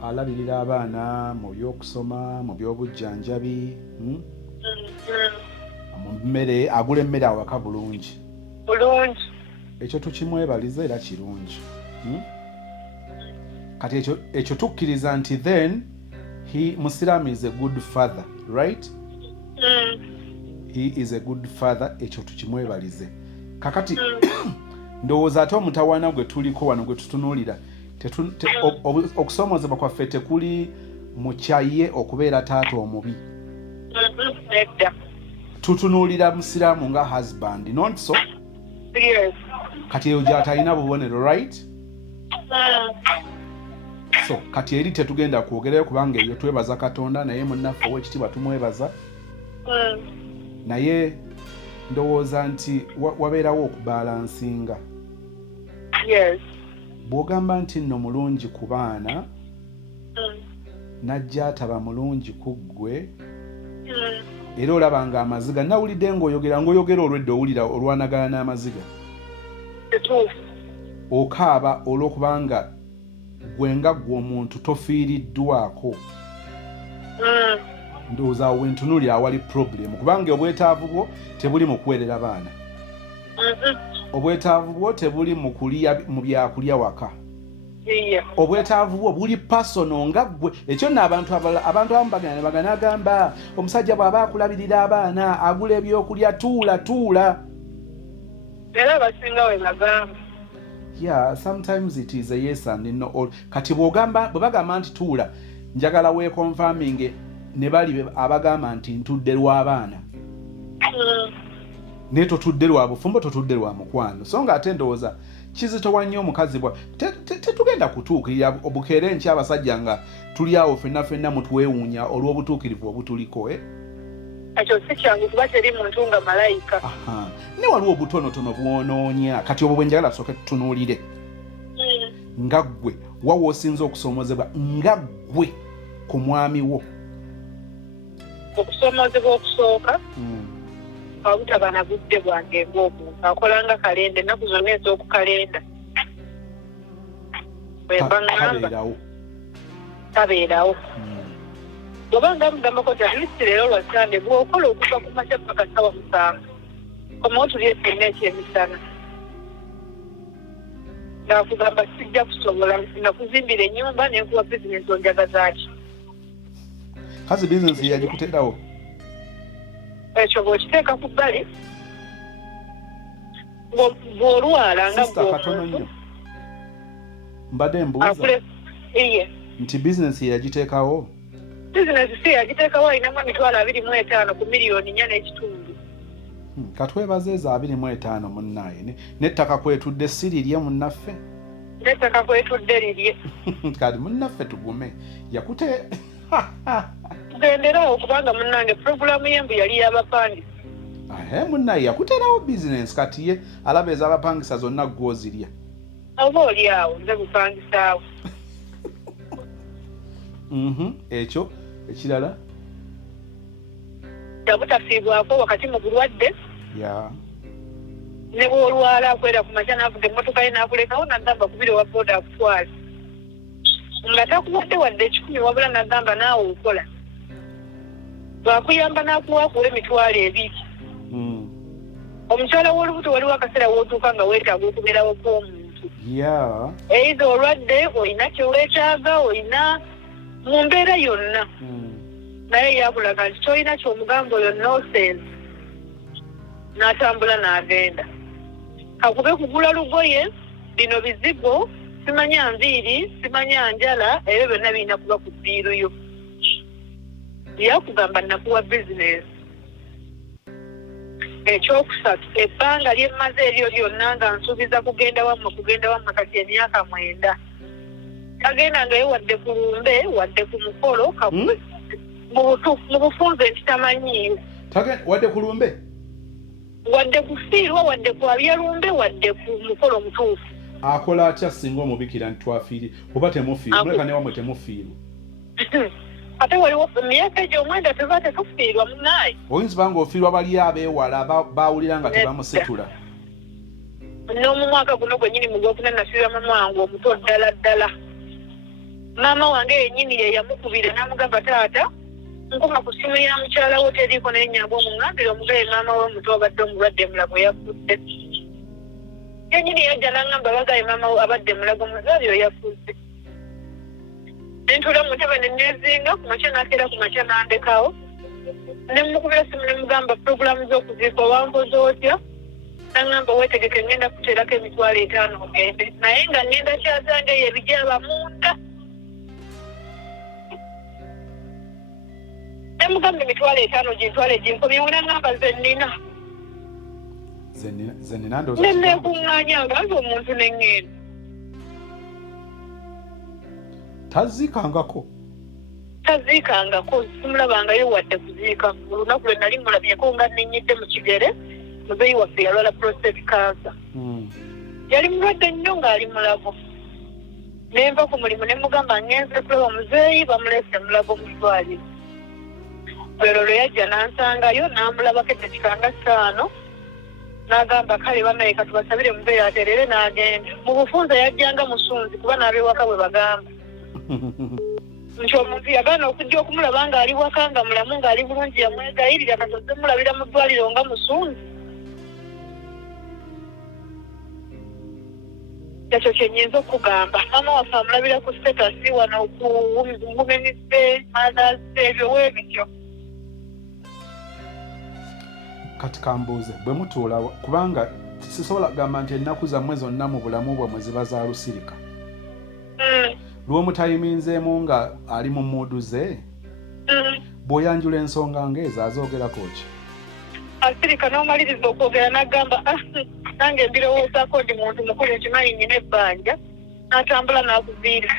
alabirira abaana mu by'okusoma mu by'obujjanjabi mu mmere agula emmere awaka bulungi ekyo tukimwebaliza era kirungi kati ekyo tukkiriza nti then musiraamu is a good father, right? He is a good father, ekyo tukimwebalize kakati ndowooza ate omutawaana gwe tuliko wano gwe tutunuulira okusoomozebwa kwaffe tekuli mukyaye okubeera taata omubi tutunuulira musiraamu nga husband not so kati eyo gyatalina bubonero right So kati eri tetugenda kwogerayo kubanga eyo twebaza Katonda naye munnaffe ow'ekitiibwa tumwebaza. Naye ndowooza nti wabeerawo okubalansinga. Yes. Bw'ogamba nti nno mulungi ku baana najja ataba mulungi ku ggwe era olaba nga amaziga nawulidde ng'oyogera olwedde owulira olwanagala n'amaziga okaaba olw'okubanga gwe nga ggwe omuntu tofiiriddwako. Ndowooza awo wentunuulira awali problemu kubanga obwetaavu bwo tebuli mu kuweerera baana. Obwetaavu bwo tebuli mu byakulya waka. Obwetaavu bwo buli personal nga ggwe. Ekyo nno abantu abamu bagana omusajja bw'aba akulabirira abaana agula ebyokulya tuula. Era basinga we bagamba. Yeah, sometimes it is a yes and no. Kati bw'ogamba nti tuula njagala weekonfirming ne bali abagamba nti ntudde lw'abaana. Naye totudde lwa bufumbo, totudde lwa mukwano. So nga ate ndowooza kizitowa nnyo omukazi bwa tetugenda kutuukirira obukeere nkya abasajja nga tuli awo ffenna mutwewuunya olw'obutuukirivu obutuliko. Ekyo si kyangu kuba teri muntu nga malayika. Ne waliwo obutonotono bwonoonya. Kati obwo bwe njagala tusooke tutunuulire. Nga ggwe wawa osinza okusoomozebwa nga ggwe ku mwami wo. Okusoomozebwa okusooka abutaba na budde bwange ng'omuntu akolanga kalenda ennaku zonna ez'okukalenda tabeerawo. Bw'obanga mugambako ti atulisi leero lwa Sande bw'okola okuva ku makya paka ssaawa 7 komawo tulye ffenna ekyemisana ng'akugamba sijja kusobola nakuzimbira ennyumba nenkuwa bizinesi onjagaza ki. Kazi bizinesi yagikuteerawo. Ekyo bw'okiteeka ku bbali bw'olwala nga bw'omuntu mbadde mbuuza nti bizinesi yagiteekawo. Bizinesi si yagiteekawo alinamu $25,000 ku miliyoni 4.5. Katwebaza ezo 25 munnaaye n'ettaka kwetudde si lirye munnaffe. N'ettaka kwetudde lirye. Kati munnaffe tugume yakute tugenderawo kubanga munnange puroguramu y'embu yali y'abapangisa. Munnaaye yakuteerawo bizinesi kati ye alaba ez'abapangisa zonna gw'ozirya. Oba oli awo nze bupangisaawo. Ekyo ekirala yabutafiibwako wakati mu bulwadde ne bw'olwala akwera ku makya n'avuga emmotoka ye n'akulekawo n'agamba kubire wa booda akutwale nga takuwadde wadde 10 wabula n'agamba naawe okola bw'akuyamba n'akuwaakula $2,000. Omukyala w'olubuto waliwo akaseera w'otuuka nga weetaaga okubeerawo kw'omuntu. Either olwadde olina kyeweetaaga olina mu mbeera yonna naye yakulaga nti tolina ky'omugamba oyo nonsense n'atambula n'agenda. Kakube kugula lugoye bino bizigo simanya nviiri simanya njala ebyo byonna birina kuba ku ddiiro yo. Yakugamba nakuwa bizinesi. Ekyokusatu ebbanga lyemmaze eryo lyonna nga nsuubiza kugenda wamma kati emyaka 9. Tagendangayo wadde ku lumbe wadde ku mukolo kakube mu bufunze nti tamanyiiwo. Wadde ku lumbe? Wadde kufiirwa wadde kwabya lumbe wadde ku mukolo mutuufu. Akola atya singa omubikira nti twafiiri oba temufiirwa muleka ne wamwe temufiirwa? Ate waliwo emyaka egyo omwenda teba tetufiirwa munnaaye. Oyinza banga ofiirwa bali abeewala baawulira nga tebamusitula. N'omu mwaka guno gwennyini mu gwokuna nafiirwa mama wange omuto ddala. Maama wange yennyini ye yamukubira n'amugamba taata nkoma ku ssimu ya mukyala wo teriiko n'ennyamba omungambire omugaye maama we omuto abadde omulwadde mulago yafudde. Yennyini yajja n'angamba bagaye maama we abadde mulago muzaabi oyo yafudde. Nentula mu ntebe ne neezinga ku makya n'akeera ku makya n'andekawo. Ne mukubira essimu ne mugamba puroguramu z'okuziika owampoza otya? N'angamba weetegeke ngenda kuteerako $5,000 ogende. Naye nga ngenda kyazange eyo ebijaba munda. Ne mugamba $5,000 gintwale ginkomye wona ngamba ze nnina. Ze nnina ndowooza. Ne neekuŋŋaanya nga nze omuntu ne ŋŋenda. taziikangako simulabangayo wadde kuziika olunaku lwe nali mulabyeko nga nenyidde mu kigere muzeeyi waffe yalwala prostate cancer yali mulwadde nnyo ng'ali mulago nenva ku mulimu ne mugamba ngenze kulaba muzeeyi bamulese mulago mutwalire lwero lwe yajja n'ansangayo n'amulabako eddakiika 5 n'agamba kale banaye katubasabire muzeeyi aterere n'agenda mu bufunza yajjanga musunzi kuba n'ab'ewaka bwe bagamba nti omuntu yagaana okujja okumulaba ng'ali waka nga mulamu ng'ali bulungi yamwegayirira katoze mulabira mu ddwaliro nga musunzi ekyo kyenyinza okugamba maama waffe amulabira ku statasi wano ku women's day mothers day ebyo weebityo kati kambuuze bwe mutuula kubanga sisobola kugamba nti ennaku zammwe zonna mu bulamu bwammwe ziba za lusirika lw'omutayiminzeemu nga ali mu muudu ze bw'oyanjula ensonga ng'ezo azoogerako ki asirika n'omaliriza okwogera n'agamba nange mbirowoozaako ndi muntu mukulu ekimanyi nnyina ebbanja n'atambula n'akuviira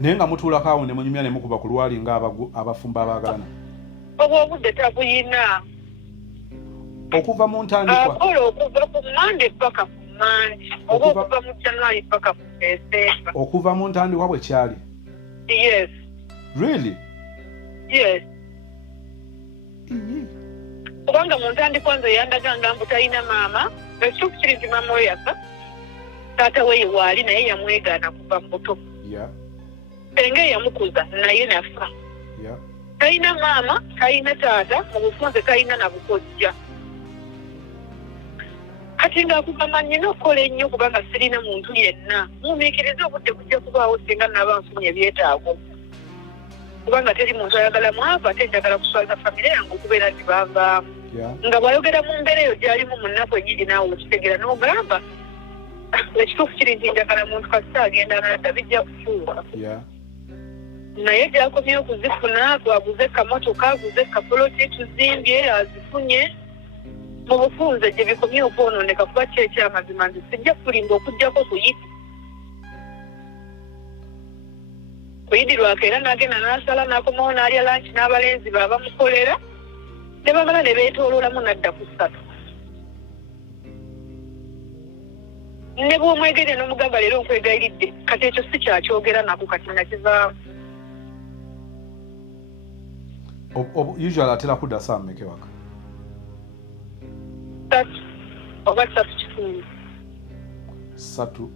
naye nga mutuulako awo ne munyumya ne mukuba ku lwali ng'abafumba abaagalana obwo obudde tabuyina okuva mu ntandikwa akola okuva ku mande paka ku mande oba okuva mu january paka ku December okuva mu ntandikwa bwe kyali yes really yes kubanga mu ntandikwa nze yandaganga mbu talina maama ekituufu kiri nti maama we yafa taata we waali naye yamwegaana kuva muto senge yamukuza naye nafa talina maama talina taata mu bufunze talina na bukojja kati ng'akugamba nnina okukola ennyo kubanga sirina muntu yenna mumiikirize obudde bujja kubaawo singa naba nfunye ebyetaago kubanga teri muntu ayagala mwavu ate njagala kuswaza famire yange okubeera nti banvaamu nga bw'ayogera mu mbeera eyo gy'alimu mu nnaku ennyingi naawe okitegera n'ogamba ekituufu kiri nti njagala muntu kasita agenda nadda bijja kufuuka naye gy'akomye okuzifuna twaguze kamotoka aguze kapoloti tuzimbye azifunye mu bufunze gye bikomye okwonooneka kuba ki ekyamazima nti sijja kulimba okugjako kuyidirwako era n'agenda n'asala n'akomawo n'alya lanki n'abalenzi baabamukolera ne bamala ne beetooloolamu n'adda ku 3 ne bw'omwegerye n'omugamba leero nkwegayiridde kati ekyo si kyakyogera nako kati nakivaamu usually atera kudda saa mmeka waka 3 oba 3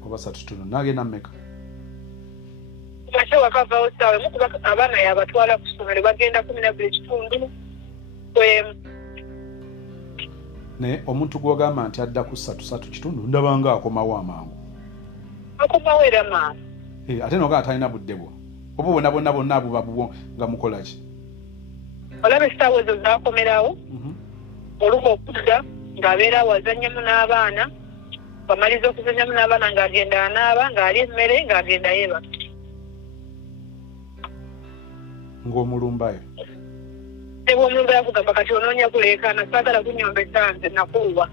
oba 3 n'agenda mmeka ate wakavaawo ssaawa emu kuba abaana yabatwala ku ssomero bagenda 12 naye omuntu gw'ogamba nti adda ku 3 ndabanga akomawo amangu akomawo era maama ate noga atalina budde bwo oba bonna abuba bubwo nga mukola ki olaba essaawa ezo zaakomerawo olumu okudda ng'abeera awazannyamu n'abaana bamaliza okuzannyamu n'abaana ng'agenda anaaba ng'ali emmere ng'agenda yeeba ng'omulumbayo ne bw'omulumbayo akugamba kati onoonya kuleekaana saagala kunyomba essanze nakuwa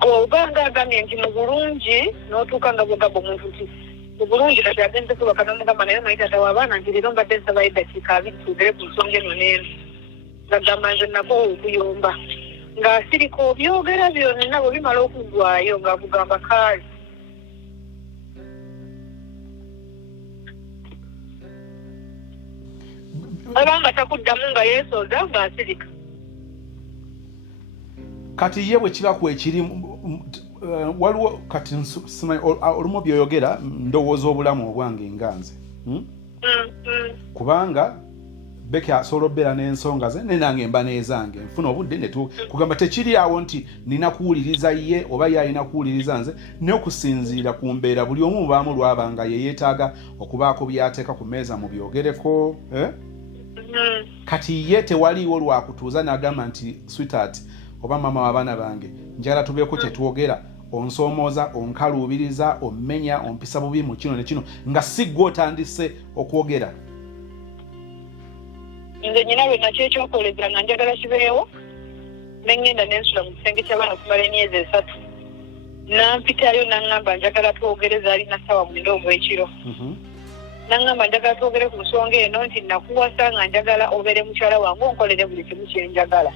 obanga agambye nti mu bulungi n'otuuka nga bwogamba omuntu nti mu bulungi kati agenze kubaka n'omugamba naye manyi taata w'abaana nti leero mbadde nsabayo eddakiika 2 tubeere ku nsonga eno n'eno ngagamba nze nako okuyomba ng'asirika obyogera byonna bwe bimala okuggwayo ng'akugamba kaali abanga takuddamu nga yeesooza ng'asirika kati ye bwe kiba ku ekiri waliwo kati olumu byoyogera ndowooza obulamu obwange nga nze kubanga Beki asobola obbeera n'ensonga ze ne nange mba n'ezange nfuna obudde ne kugamba tekiri awo nti nina kuwuliriza ye oba ye alina kuwuliriza nze n'okusinziira ku mbeera buli omu mubaamu lwabanga ye yeetaaga okubaako byateeka ku mmeeza mu byogereko kati ye tewaliiwo lwakutuuza n'agamba nti sweetheart oba mama w'abaana bange njagala tubeeko kye twogera onsoomooza onkaluubiriza ommenya ompisa bubi mu kino ne kino nga si ggwe otandise okwogera nze nyina lwe nakyo ekyokoleza nga njagala kibeewo ne ngenda n'ensula mu kisenge ky'abaana okumala emyezi 3 nampitayo naŋŋamba njagala twogereza alina ssaawa 9 ogw'ekiro. Naŋŋamba njagala twogere ku nsonga eno nti nakuwasa nga njagala obeere mukyala wange onkolere buli kimu kye njagala.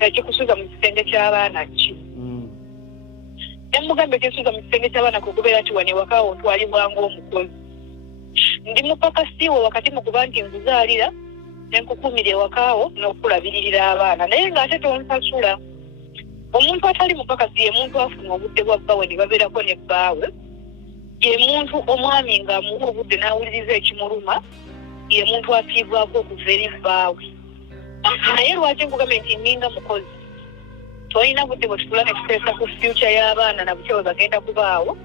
Ekikusuuza mu kisenge ky'abaana ki? Ne mugamba ekikusuuza mu kisenge ky'abaana kwe kubeera nti wano ewaka ontwalibwa ng'omukozi. Ndi mupakasiiwo wakati mu kuba nti nkuzaalira ne nkukuumira ewakaawo n'okulabiririra abaana naye ng'ate tonsasula. Omuntu atali mupakasi ye muntu afuna obudde bwa bbaawe ne babeerako ne bbaawe. Ye muntu omwami ng'amuwa obudde n'awuliriza ekimuluma, ye muntu asiibwako okuva eri bbaawe. Naye lwaki nkugambye nti nninga mukozi? Tolina budde bwe tutula ne tuteesa ku fyuca y'abaana na bukya bwe bagenda kubaawo.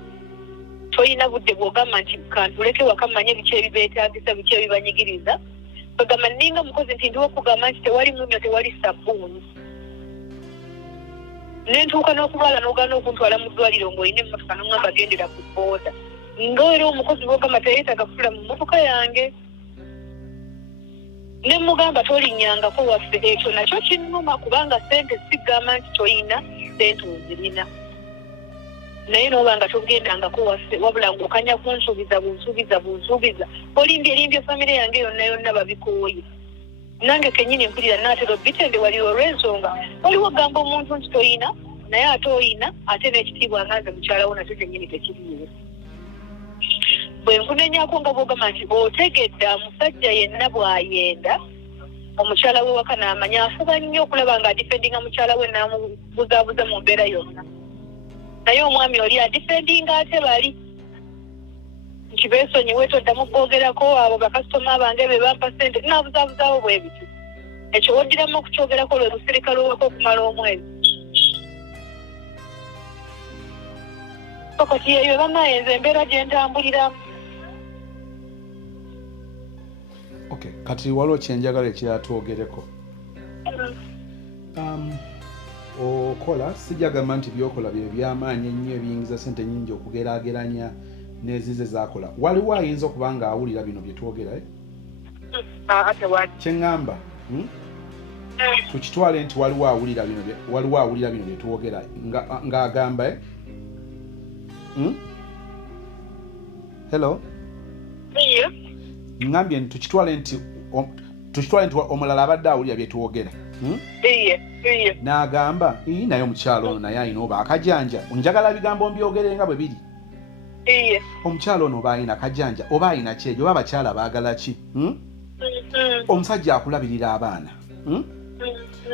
Tolina budde bw'ogamba nti kantuleke waka mmanye biki ebibeetaagisa, biki ebibanyigiriza. Ogamba nninga mukozi nti ndiwo okugamba nti tewali munnyo, tewali sabbuuni. Nentuuka n'okulwala n'ogaana okuntwala mu ddwaliro ng'olina emmotoka n'oŋŋamba gendera ku booda. Ng'era omukozi bw'ogamba teyeetaaga kufula mu mmotoka yange. Ne mugamba tolinnyangako waffe, ekyo nakyo kinnuma kubanga ssente sigamba nti toyina, ssente ozirina. Naye n'oba nga togendangako waffe wabula ng'okanya bunsuubiza. Olimbye famire yange yonna yonna babikooye. Nange kennyini mpulira naatera obbitendewalira olw'ensonga waliwo gamba omuntu nti toyina naye ate oyina ate n'ekitiibwa nganze mukyalawo nakyo kennyini tekiriiwo. Bwe nkunenyaako nga bw'ogamba nti otegedde omusajja yenna bw'ayenda omukyala we waka n'amanya afuba nnyo okulaba ng'adifendinga mukyala we n'amubuzaabuza mu mbeera yonna. Naye omwami oli adifendinga ate bali nti beesonyiwe toddamu kwogerako abo bakasitoma bange be bampa ssente naabuzaabuzaawo bwe bityo. Ekyo woddiramu okukyogerako lwe lusirika lwewaka okumala omwezi. Kati eyo banayenza embeera gye ntambuliramu. Okay, kati waliwo kyenjagala ekirala twogereko. Okola sijagamba nti byokola bye byamaanyi ennyo ebiyingiza ssente nnyingi okugeraageranya n'ezize zaakola. Waliwo ayinza okuba nga awulira bino bye twogera? Kyeŋŋamba tukitwale nti waliwo awulira bino bye twogera ng'agamba Hello? Ngambye nti tukitwale nti omulala abadde awulira bye twogera. N'agamba naye omukyalo ono naye ayina oba akajanja. Njagala bigambo mbyogere nga bwe biri. Omukyalo ono oba ayina akajanja oba ayina kyejo oba abakyala baagala ki? Omusajja akulabirira abaana.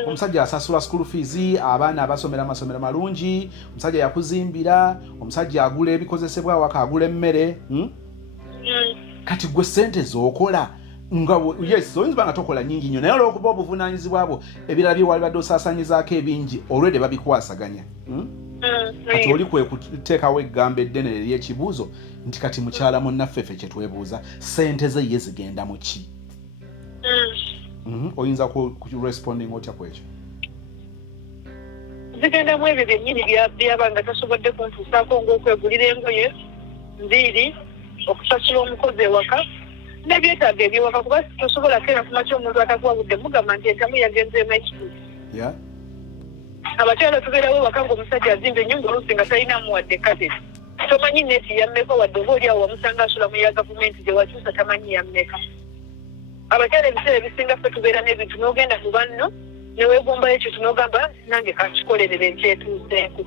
Omusajja asasula school fees, abaana abasomera amasomero malungi, omusajja yakuzimbira, omusajja agula ebikozesebwa awaka, agula emmere. Kati gwe ssente z'okola nga yes oyinza nga tokola nnyingi nnyo naye olw'okuba obuvunaanyizibwa bwo ebirala bye wali badde osaasaanyizaako ebingi olwedde babikwasaganya. Kati oli kwe kuteekawo eggambo eddene ery'ekibuuzo nti kati mukyala munnaffe ffe kye twebuuza ssente ze ye zigenda mu ki? Oyinza kuresponding otya ku ekyo? Zigendamu ebyo byennyini byaba nga tasobodde kuntuusaako ng'okwegulira engoye, nviiri, okusasula omukozi ewaka n'ebyetaago ebyewaka kuba tosobola kera kumakya omuntu atakuwabudde mugamba nti entamu yagenzeemu ekituufu. Abakyala tubeerawo ewaka ng'omusajja azimba ennyumba oluusi nga talinamu wadde kate. Tomanyi neeti yammeka wadde oba oli awo wamusanga asula mu ya gavumenti gye wakyusa tamanyi yammeka. Abakyala ebiseera ebisinga ffe tubeera n'ebintu n'ogenda ku banno ne weegombayo ekyo n'ogamba nange kankikolerere ekyetuuseeko.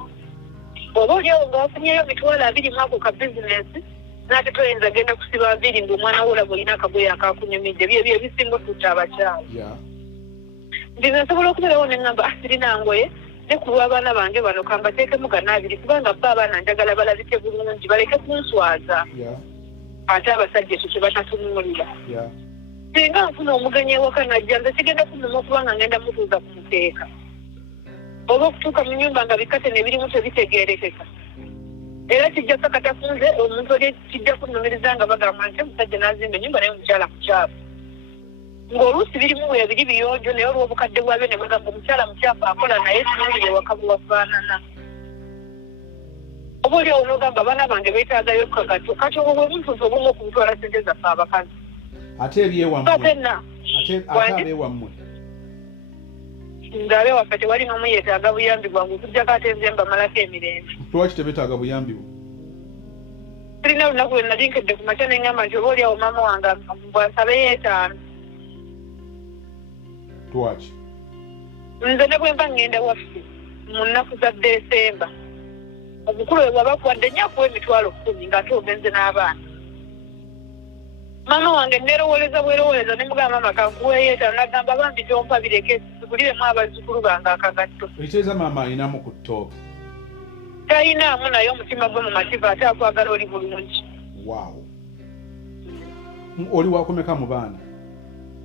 Oba oli awo nga wafunyeyo mitwalo 20 mu ako ka bizinensi n'ate toyinza genda kusiba 2 ng'omwana wo olaba olina akagoye akakunyumidde. Byo ebisinga otutta abakyala. Nti nsobola okubeerawo ne ŋŋamba sirina ngoye ne ku lw'abaana bange bano kambateekemu gana 2 kubanga bba abaana njagala balabike bulungi baleke kunswaza. Ate abasajja ekyo kye batatunuulira. Singa nfuna omugenyi ewaka najja nze sigenda kumuma okubanga ngenda mutuuza ku muteeka. Oba okutuuka mu nnyumba nga bikate ne birimu tebitegeerekeka. Era kijja saka tafunze omuntu oli kijja kunnumiriza nga bagamba nti omusajja n'azimba ennyumba naye omukyala mukyafu. Ng'oluusi birimu bwe biri biyonjo naye olw'obukadde bwabyo ne bagamba omukyala mukyafu akola naye tunuulire ewaka bwe wafaanana. Oba oli awo n'ogamba abaana bange beetaagayo kakato kati obwo bwe muntu obumu okumutwala ssente zaffe abakazi. Ate ebyewammwe. Ate abeewammwe. ngabe waffe tewali n'omu yeetaaga buyambi bwange okugyako ate nze mbamalako emirembe. Lwaki tebeetaaga buyambi bwo? Sirina olunaku lwe nalinkedde ku makya ne ngamba nti oba oliawo maama wange bwansabeyo 5. Lwaki? Nze ne bwe mba ngenda waffe mu nnaku za Desemba omukulu we bw'aba akuwadde nnyo akuwa emitwalo 10 ng'ate ogenze n'abaana. Maama wange neerowooleza bwerowooleza ne mugamba maama kankuweeyo 5 n'agamba bambi tompa bireke siguliremu abazzukulu bange akagatto. Ekitegeeza maama alinamu ku ttooke? Talinaamu naye omutima gwe mu masiva ate akwagala oli bulungi. Wow. Oli wakumeka mu baana?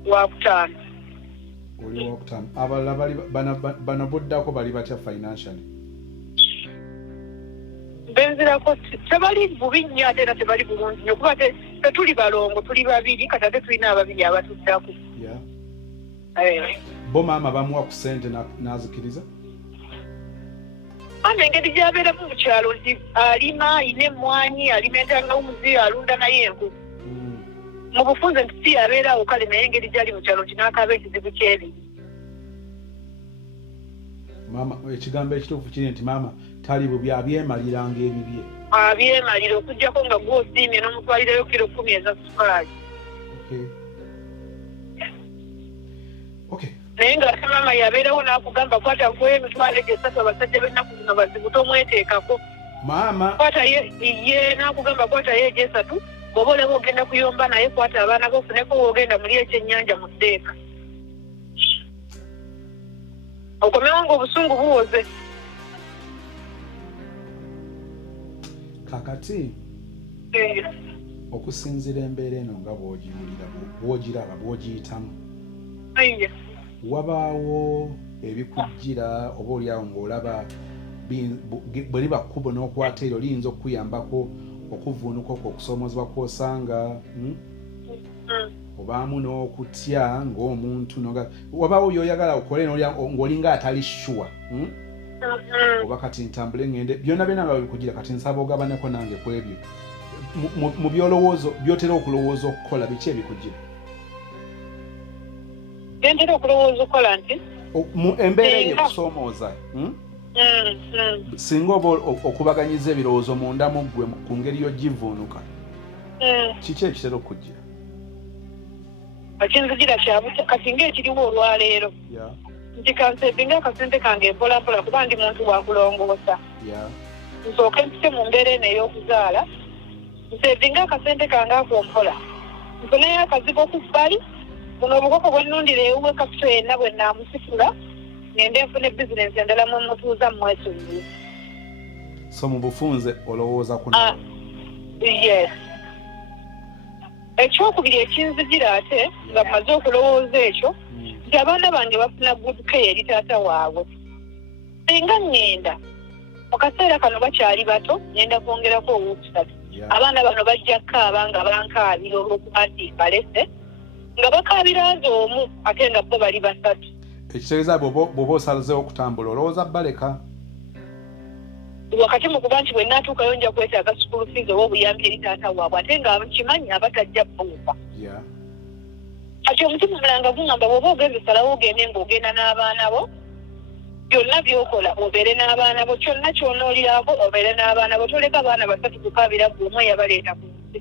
Wakutaano. Oli wakutaano. Abalala bano boddako bali batya financially? Benzirako tebali bubi nnyo ate era tebali bulungi nnyo kuba tetuli balongo tuli babiri kati ate tulina ababiri abatuddako. Bo maama bamuwa ku ssente n'azikiriza? Maama engeri gy'abeeramu mu kyalo nti alima alina emmwanyi alimentanga omuzi alunda naye enku. Mu bufunze nti si abeerawo kale naye engeri gy'ali mu kyalo nti n'akaaba ekizibu ky'ebiri. Maama ekigambo ekituufu kiri nti maama tali bubi abyemaliranga ebibye. Abyemalira okuggyako nga gw'osiimye n'omutwalirayo kilo 10 eza sukaali. Okay. Naye ng'ate maama yabeerawo n'akugamba kwata nkuweyo emitwalo egyo 3 abasajja b'ennaku zino bazibu tomweteekako. Maama. Kwata ye n'akugamba kwatayo egyo 3 bw'oba olaba ogenda kuyomba naye kwata abaana bo ofuneko woogenda muli ekyennyanja mu ddeeka. Okomewo ng'obusungu buwoze. Kakati okusinziira embeera eno nga bw'ogiwulira bw'ogiraba bw'ogiyitamu wabaawo ebikujjira oba oliawo ng'olaba bwe liba kkubo n'okwata eryo liyinza okukuyambako okuvuunuka okwo okusoomozebwa kw'osanga obaamu n'okutya ng'omuntu wabaawo by'oyagala okole ng'olinga atali sure oba kati ntambule ngende byonna byonna nga bikugira kati nsaba ogabaneko nange ku ebyo mu byolowoozo byotera okulowooza okukola biki ebikugira? Byentera okulowooza okukola nti mu embeera eyo okusoomooza singa oba okubaganyiza ebirowoozo munda mu ggwe ku ngeri y'ogivuunuka kiki ekitera okugira? Ekinzigira kati ng'ekiriwo olwaleero nti kansevinga akasente kange mpolampola kuba ndi muntu wakulongoosa. Nsooke mpise mu mbeera eno ey'okuzaala nsevinga akasente kange akompola nfuneyo akazigo okubbali buno obukoko bwe nnundira ewuwe kapito yenna bwe naamusifula ngende nfune bizinensi endala mwe mutuuza mmwesunyi. So mu bufunze olowooza ku yes. Ekyokubiri ekinzigira ate nga mmaze okulowooza ekyo nti abaana bange bafuna good care eri taata waabwe. Singa ngenda mu kaseera kano bakyali bato ngenda kwongerako owookusatu. Abaana bano bajja kukaaba nga bankaabira olw'okuba nti balese nga bakaabira nze omu ate nga bo bali 3. Ekitegeeza bw'oba osalazeewo okutambula olowooza baleka? Wakati mu kuba nti bwe nnaatuukayo nja kwetaaga school fees oba obuyambi eri taata waabwe ate nga kimanyi abatajja buuka. Kati omutima mulanga gungamba bw'oba ogenze salawo ogende ng'ogenda n'abaana bo byonna by'okola obeere n'abaana bo kyonna ky'onoolirako obeere n'abaana bo toleka abaana 3 kukaabira ggwe omu eyabaleeta ku nsi.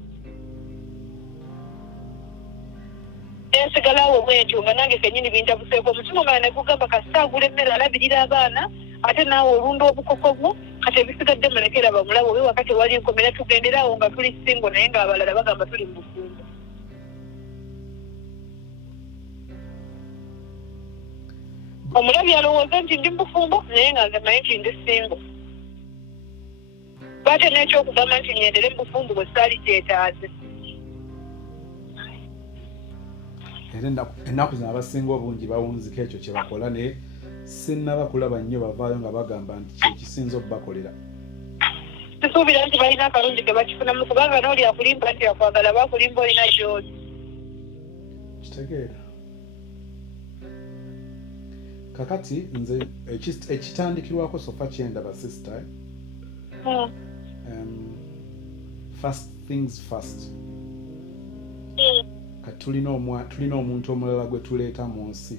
Ensigalawo bwentyo nga nange kennyini bintabuseeko omutima omala ne gugamba kasita agula emmere alabirira abaana ate naawe olunda obukoko bwo kati ebisigadde mulekera bamulabe obe wakati wali enkomera tugenderawo nga tuli singo naye ng'abalala bagamba tuli mu bufumbo. Omulabi alowooza nti ndi mufumbo naye nga nze naye nti ndi singo. Bate n'ekyokugamba nti nyendere mu bufumbo bwe saali kyetaaze. Era ennaku zino abasinga obungi bawunzika ekyo kye bakola naye sinnaba kulaba nnyo bavaayo nga bagamba nti kyekisinza okubakolera. Sisuubira nti balina akalungi ke bakifunamu kubanga n'oli akulimba nti akwagala bakulimba olina gy'oli. Kitegeera. Kakati nze ekitandikirwako sofa kyendaba sister. First things first. Kati tulina omuntu omulala gwe tuleeta mu nsi.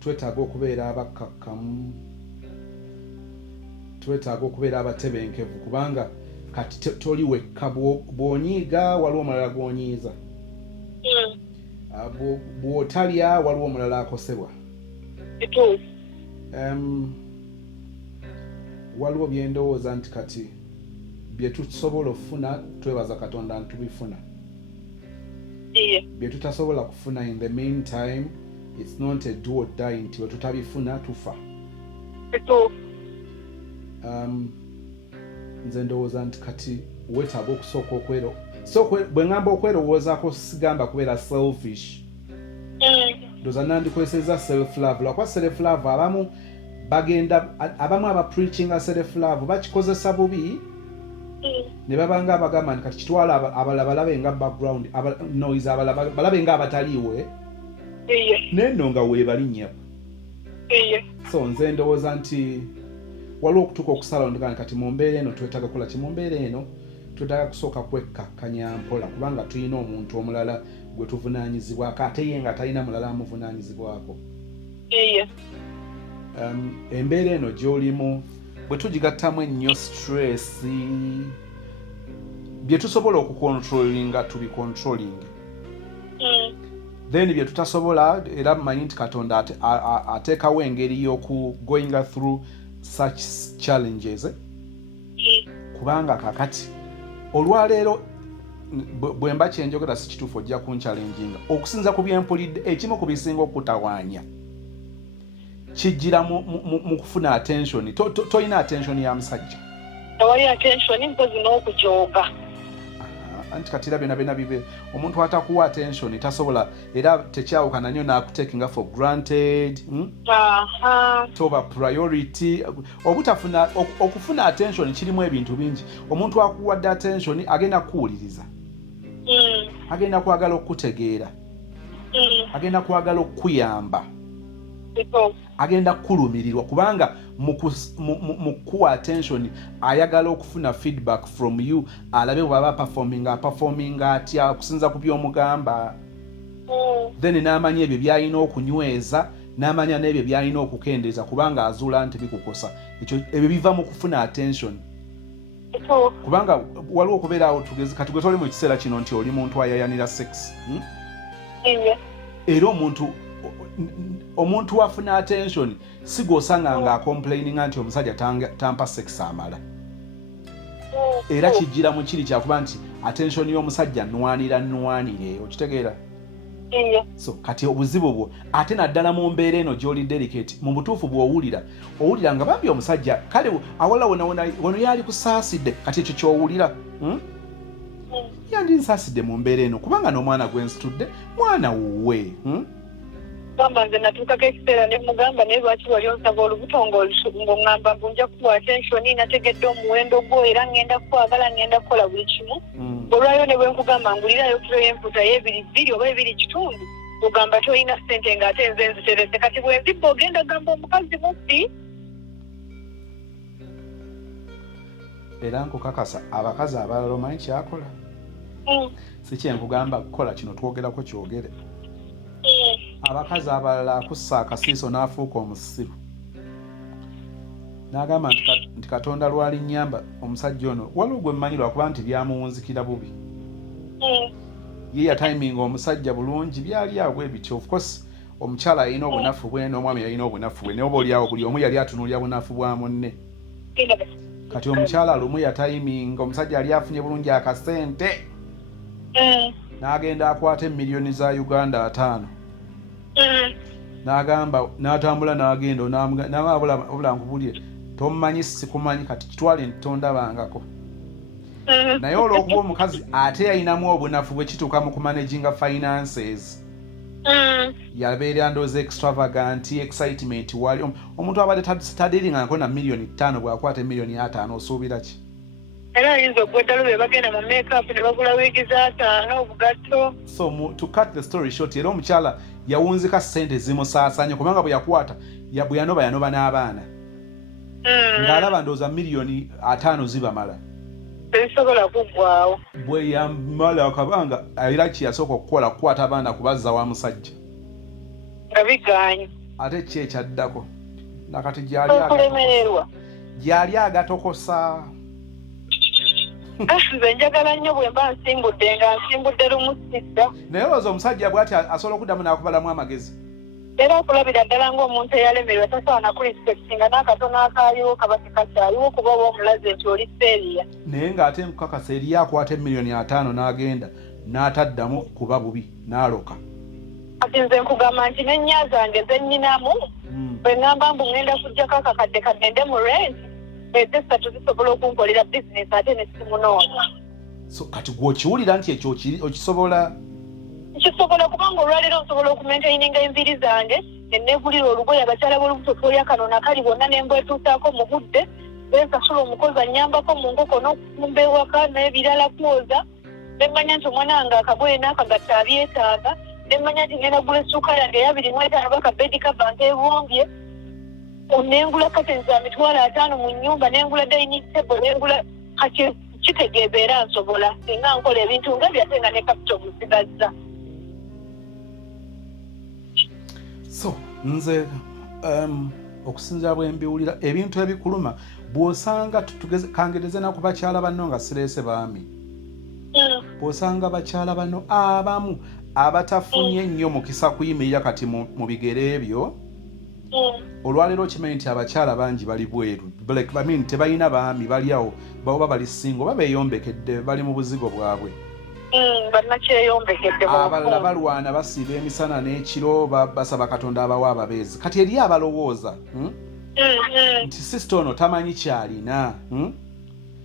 twetaaga okubeera abakkakkamu, twetaaga okubeera abatebenkevu kubanga kati toli wekka bw'onyiiga waliwo omulala gw'onyiiza, bw'otalya waliwo omulala akosebwa. Waliwo bye ndowooza nti kati bye tusobola okufuna twebaza Katonda ntubifuna, bye tutasobola kufuna in the meantime it's not a do or die nti bwe tutabifuna tufa. Nze ndowooza nti kati weetaaga okusooka okwero, so bwe ngamba okwerowoozaako sigamba kubeera selfish, ndowooza nandikozesezza self love lwakuba self love abamu abapreachinga self love bakikozesa bubi ne babanga abagamba nti kati kitwala abalala balabe nga background noise, abalala balabe nga abataliiwe nenno nga weebalinnya. So nze ndowooza nti waliwo okutuuka okusalawo ndigana kati mu mbeera eno twetaaga kukola ki, mu mbeera eno twetaaga kusooka kwekkakkanya mpola kubanga tulina omuntu omulala gwe tuvunaanyizibwako ate ye nga talina mulala amuvunaanyizibwako. Embeera eno gy'olimu bwe tugigattamu ennyo stress, bye tusobola okukontrolinga tubikontroling, then bye tutasobola era mmanyi nti Katonda ateekawo engeri y'oku going through such challenges, kubanga kakati olwaleero bwe mba kyenjogera si kituufu ojja kunchallenginga okusinza ku byempulidde, ekimu ku bisinga okutawaanya kijjira mu kufuna attention. Toyina attention ya musajja, tewali attention mpozi n'okujooga. Anti kati era byonna bibe omuntu atakuwa attention tasobola era tekyawukana nnyo n'akutekinga for granted, toba priority. Obutafuna okufuna attention kirimu ebintu bingi. Omuntu akuwadde attention agenda kuwuliriza, agenda kwagala okutegeera, agenda kwagala okuyamba, agenda kukulumirirwa kubanga mu kuwa attention ayagala okufuna feedback from you, alabe bwaba performing atya okusinza ku by'omugamba, then n'amanya ebyo byalina okunyweza, n'amanya n'ebyo byalina okukendeeza kubanga azuula nti bikukosa. Ebyo biva mu kufuna attention, kubanga waliwo okubeerawo kati gwe toli mu kiseera kino nti oli muntu ayayanira sex, era omuntu wafuna attention si gw'osanga nga complaininga nti omusajja tampa sex amala, era kijjira mu kiri kyakuba nti attention y'omusajja nnwanire, okitegeera? So kati obuzibu bwo ate naddala mu mbeera eno gy'oli delicate, mu butuufu bw'owulira nga bambi omusajja kale awala wono yali kusaasidde, kati ekyo ky'owulira yandi nsaasidde mu mbeera eno kubanga n'omwana gwe nsitudde mwana wuwe. Gamba nze natuukako ekiseera ne mugamba naye lwaki wali onsaba olubuto ng'oŋŋamba mbu nja kuwa attention, nategedde omuwendo gwo era ngenda kukwagala, ngenda kukola buli kimu. Olwayo ne bwe nkugamba ngulirayo kiro y'emputa y'ebiri oba 2.5, ogamba toyina ssente ng'ate nze nziterese. Kati bwe nzibba ogenda gamba omukazi mubbi. Era nkukakasa abakazi abalala omanyi kyakola, si kyenkugamba kukola kino twogerako kyogere. Abakazi abalala akussa akasiiso n'afuuka omusiru, n'agamba nti Katonda lwali nnyamba omusajja ono waliwo gwe mmanyi lwakuba nti byamuwunzikira bubi, ye yatiminga omusajja bulungi, byali awo ebityo. Of course omukyala yalina obunafu bwe n'omwami yalina obunafu bwe, naye oba oliawo buli omu yali atunuulira bunafu bwa munne. Kati omukyala lumu yatiminga omusajja yali afunye bulungi akasente, n'agenda akwata emiliyoni za Uganda 5, n'agamba n'atambula n'agenda n'abula nkubulye tomumanyi sikumanyi kati kitwale ntondabangako. Naye olw'okuba omukazi ate yalinamu obunafu bwe kituuka mu kumanaginga finances, yabeera ndowooza extravagant, excitement wali omuntu abadde tadiringako na miliyoni 5 bw'akwata emiliyoni 5 osuubira ki? Era ayinza okweddalo be bagenda mu makeup ne bagula wiigi za 5 obugatto. So to cut the story short, era omukyala yawunzika ssente zimusaasanya kubanga bwe yakwata bwe yanoba n'abaana, ng'alaba ndowooza miliyoni 5 zibamala, tezisobola kuggwaawo. Bwe yamala akabanga era kye yasooka okukola kukwata abaana kubazza wa musajja, Abiganye. Ate ki ekyaddako? Nakati Okulemererwa. gyali agatokosa. Nze njagala nnyo bwe mba nsimbudde nga nsimbudde lumu sidda. Naye olowooza omusajja bw'ati asobola okuddamu n'akubalamu amagezi? Era okulabira ddala ng'omuntu eyalemererwa tasaana kulispektinga n'akatono akaaliwo kaba tekakyaliwo kuba oba omulaze nti oli seeriya. Naye ng'ate nkukakasa eriyo akwata $5,000,000 n'agenda n'ataddamu kuba bubi n'aloka. Kati nze nkugamba nti n'ennya zange ze nnyinamu bwe ŋŋamba mbu ŋŋenda kuggyako akakadde kagende mu rent eze ssatu zisobola okunkolera bizinesi ate ne simunoonya. So kati gw'okiwulira nti ekyo okisobola? Nkisobola kubanga olwaleero nsobola okumaintaininga enviiri zange ne neegulira olugoye abakyala b'olubuto twolya kano nakali bonna ne mbwetuusaako mu budde bensasula omukozi annyambako mu nkoko n'okufumba ewaka n'ebirala kwoza ne mmanya nti omwana wange akagoye n'akagatta abyetaaga ne mmanya nti ngenda gula essuuka yange eya$250 bakabedi kabanka ebumbye nengula kateni za $5,000 mu nnyumba nengula dining table nengula kati kitegeeza era nsobola singa nkola ebintu nga byate nga ne capital musigazza. So nze okusinzira bwe mbiwulira ebintu ebikuluma bw'osanga kangereze na ku bakyala banno nga sireese baami. Bw'osanga bakyala banno abamu abatafunye nnyo mukisa kuyimirira kati mu bigere ebyo, olwaleero okimanyi nti abakyala bangi bali bweru tebalina baami bali awo baoba bali singo oba beeyombekedde bali mu buzigo bwabwe. Abalala balwana basiiba emisana n'ekiro basaba Katonda abawa ababeezi. Kati eri abalowooza nti sisita ono tamanyi kyalina,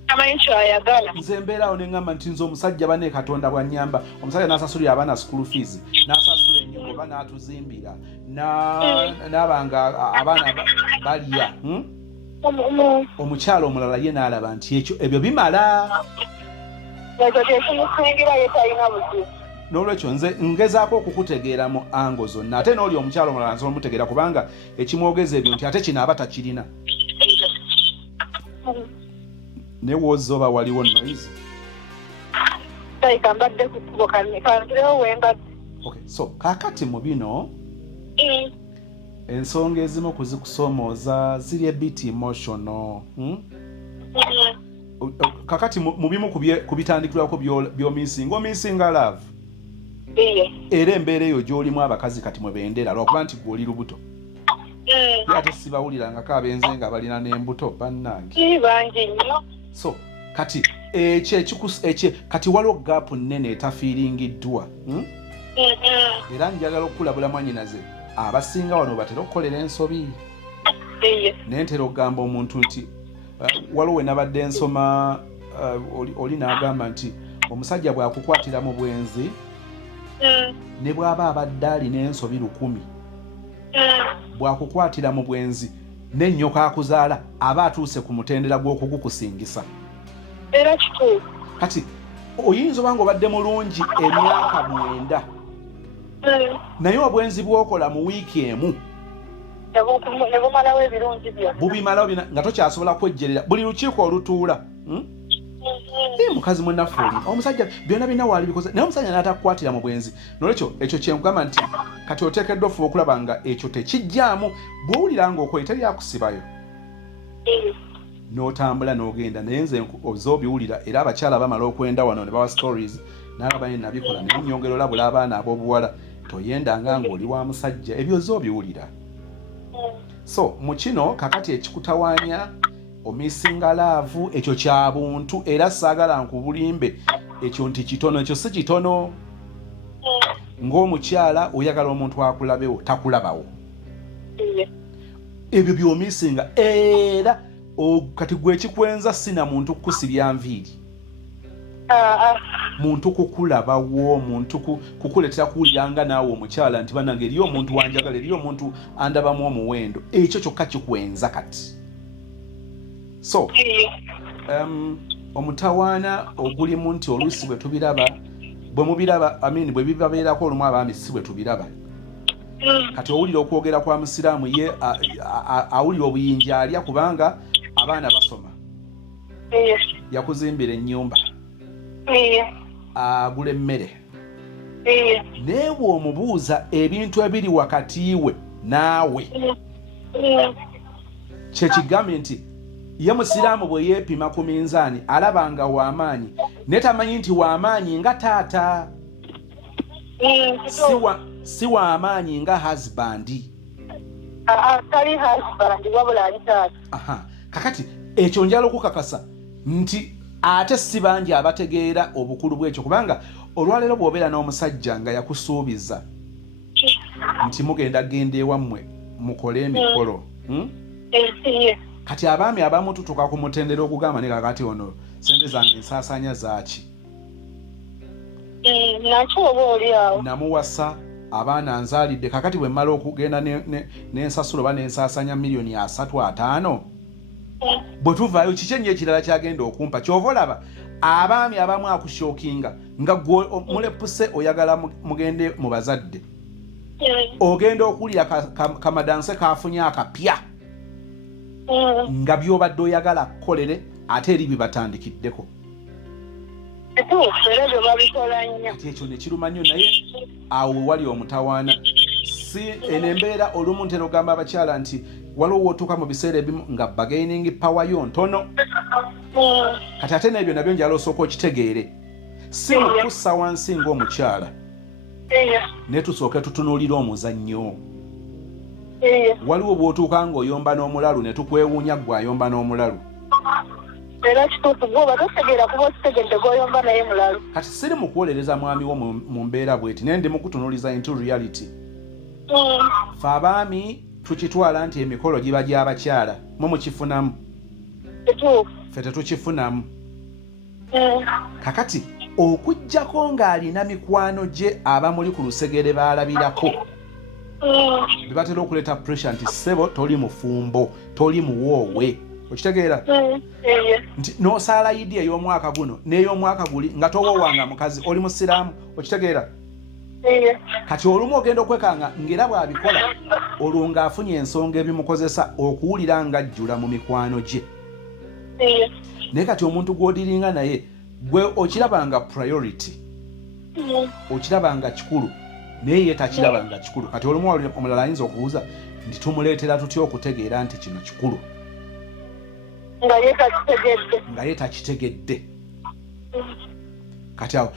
tamanyi kyayagala. Nze mbeeraawo ne ŋŋamba nti nze omusajja banne Katonda bw'annyamba, omusajja n'asasulira abaana school fees, n'asasula ennyumba oba n'atuzimbira, n'abanga abaana balya, omukyala omulala ye n'alaba nti ebyo bimala. N'olwekyo nze ngezaako okukutegeeramu ango zonna, ate n'oli omukyala omulala nsobola omutegeera kubanga ekimwogeza ebyo nti ate kino aba takirina. Ne wooza oba waliwo noise? Okay, so kaakati mu bino ensonga ezimu kuzikusomooza ziri a bit emotional. Kakati mu bimu ku bitandikirwako by'omisinga omisinga love. Era embeera eyo gy'olimu abakazi kati mwe bendera lwakuba nti gw'oli lubuto. Ate sibawulirangako abenze nga balina n'embuto bannange. Bangi nnyo. So kati kati waliwo gaapu nnene etafiiringiddwa. Era njagala okukulabula mwannyinaze abasinga wano batera okukolera ensobi. Naye ntera okugamba omuntu nti waliwo we nabadde nsoma oli n'agamba nti omusajja bw'akukwatira mu bwenzi ne bw'aba abadde alina ensobi 100 bw'akukwatira mu bwenzi n'ennyoka akuzaala aba atuuse ku mutendera gw'okugukusingisa. Era kituufu. Kati oyinza oba ng'obadde mulungi emyaka 9 naye obwenzi bw'okola mu wiiki emu nebumalawo ebirungi byonna bubimalawo nga tokyasobola kwejjerera buli lukiiko olutuula. Mukazi munnaffe oli omusajja byonna bina waali bikoze naye omusajja n'atakukwatira mu bwenzi. Nolwekyo ekyo kyengamba nti kati oteekeddwa ofuba okulaba nga ekyo tekijjaamu bw'owulira ng'okoye teri akusibayo n'otambula n'ogenda. Naye nze ozobiwulira era abakyala bamala okwenda wano ne bawa stories n'alaba ne nabikola naye nnyongera olabula abaana ab'obuwala toyendanga ng'oli wa musajja ebyo ozobiwulira. So mu kino kakati ekikutawaanya omisinga laavu ekyo kya buntu era saagala nkubulimbe ekyo nti kitono ekyo si kitono. Ng'omukyala oyagala omuntu akulabewo takulabawo. Ebyo by'omisinga era kati gwe ekikwenza sina muntu kukusibya nviiri. Muntu kukulabawo muntu kukuletera kuwuliranga naawe omukyala nti bannange eriyo omuntu wanjagala eriyo omuntu andabamu omuwendo ekyo kyokka kikwenza kati. So omutawaana ogulimu nti oluusi bwe tubiraba bwe mubiraba bwe bibabeerako olumu abaami si bwe tubiraba. Kati owulira okwogera kwa musiraamu ye awulira obuyinja alya kubanga abaana basoma. Yakuzimbira ennyumba agula emmere naye bw'omubuuza ebintu ebiri wakati we naawe kyekigambye nti ye musiraamu bwe yeepima ku minzaani alaba nga w'amaanyi naye tamanyi nti w'amaanyi nga taata si w'amaanyi nga husbandi. Tali husband wabula ali taata. Kakati ekyo njala okukakasa nti ate si bangi abategeera obukulu bw'ekyo kubanga olwaleero bw'obeera n'omusajja nga yakusuubiza nti mugenda genda ewammwe mukole emikolo kati abaami abamu tutuuka ku mutendera okugamba ne kakati ono sente zange ensaasanya zaaki nakyo oba oli awo namuwasa abaana nzaalidde kakati bwe mmala okugenda n'ensasula oba n'ensaasanya miliyoni 3-5 bwe tuvaayo kiki ennyo ekirala kyagenda okumpa kyova olaba abaami abamu akushookinga nga gwe mulepuse oyagala mugende mu bazadde ogenda okulira kamadanse kafunye akapya nga byobadde oyagala kukolere ate eri bibatandikiddeko ati ekyo nekiruma nnyo naye awo wali omutawaana si eno embeera olumu ntera ogamba abakyala nti waliwo wootuuka mu biseera ebimu nga bagaining power yo ntono kati ate n'ebyo nabyo njala osooka okitegeere si mukussa wansi ng'omukyala ne tusooke tutunuulire omuzannyo waliwo bw'otuuka ng'oyomba n'omulalu ne tukwewuunya gwe ayomba n'omulalu era kituufu gwoba totegeera kuba okitegedde gw'oyomba naye mulalu kati siri mu kuwolereza mwami wo mu mbeera bweti naye ndi mu kutunuuliza into reality fe abaami tukitwala nti emikolo giba gy'abakyala mu mukifunamu ffe tetukifunamu kakati okuggyako ng'alina mikwano gye abamuli ku lusegere baalabirako bibatera okuleeta pressure nti ssebo toli mufumbo toli muwoowe okitegeera nti n'osaala yidi ey'omwaka guno n'ey'omwaka guli nga towoowanga mukazi oli musiraamu okitegeera kati olumu ogenda okwekanga ng'era bw'abikola olwo ng'afunye ensonga ebimukozesa okuwulira ng'ajjula mu mikwano gye naye kati omuntu gw'odiringa naye gwe okirabanga priority okirabanga kikulu naye ye takirabanga kikulu kati olumu omulala ayinza okubuuza nti tumuleetera tutya okutegeera nti kino kikulu nga ye takitegedde kati awo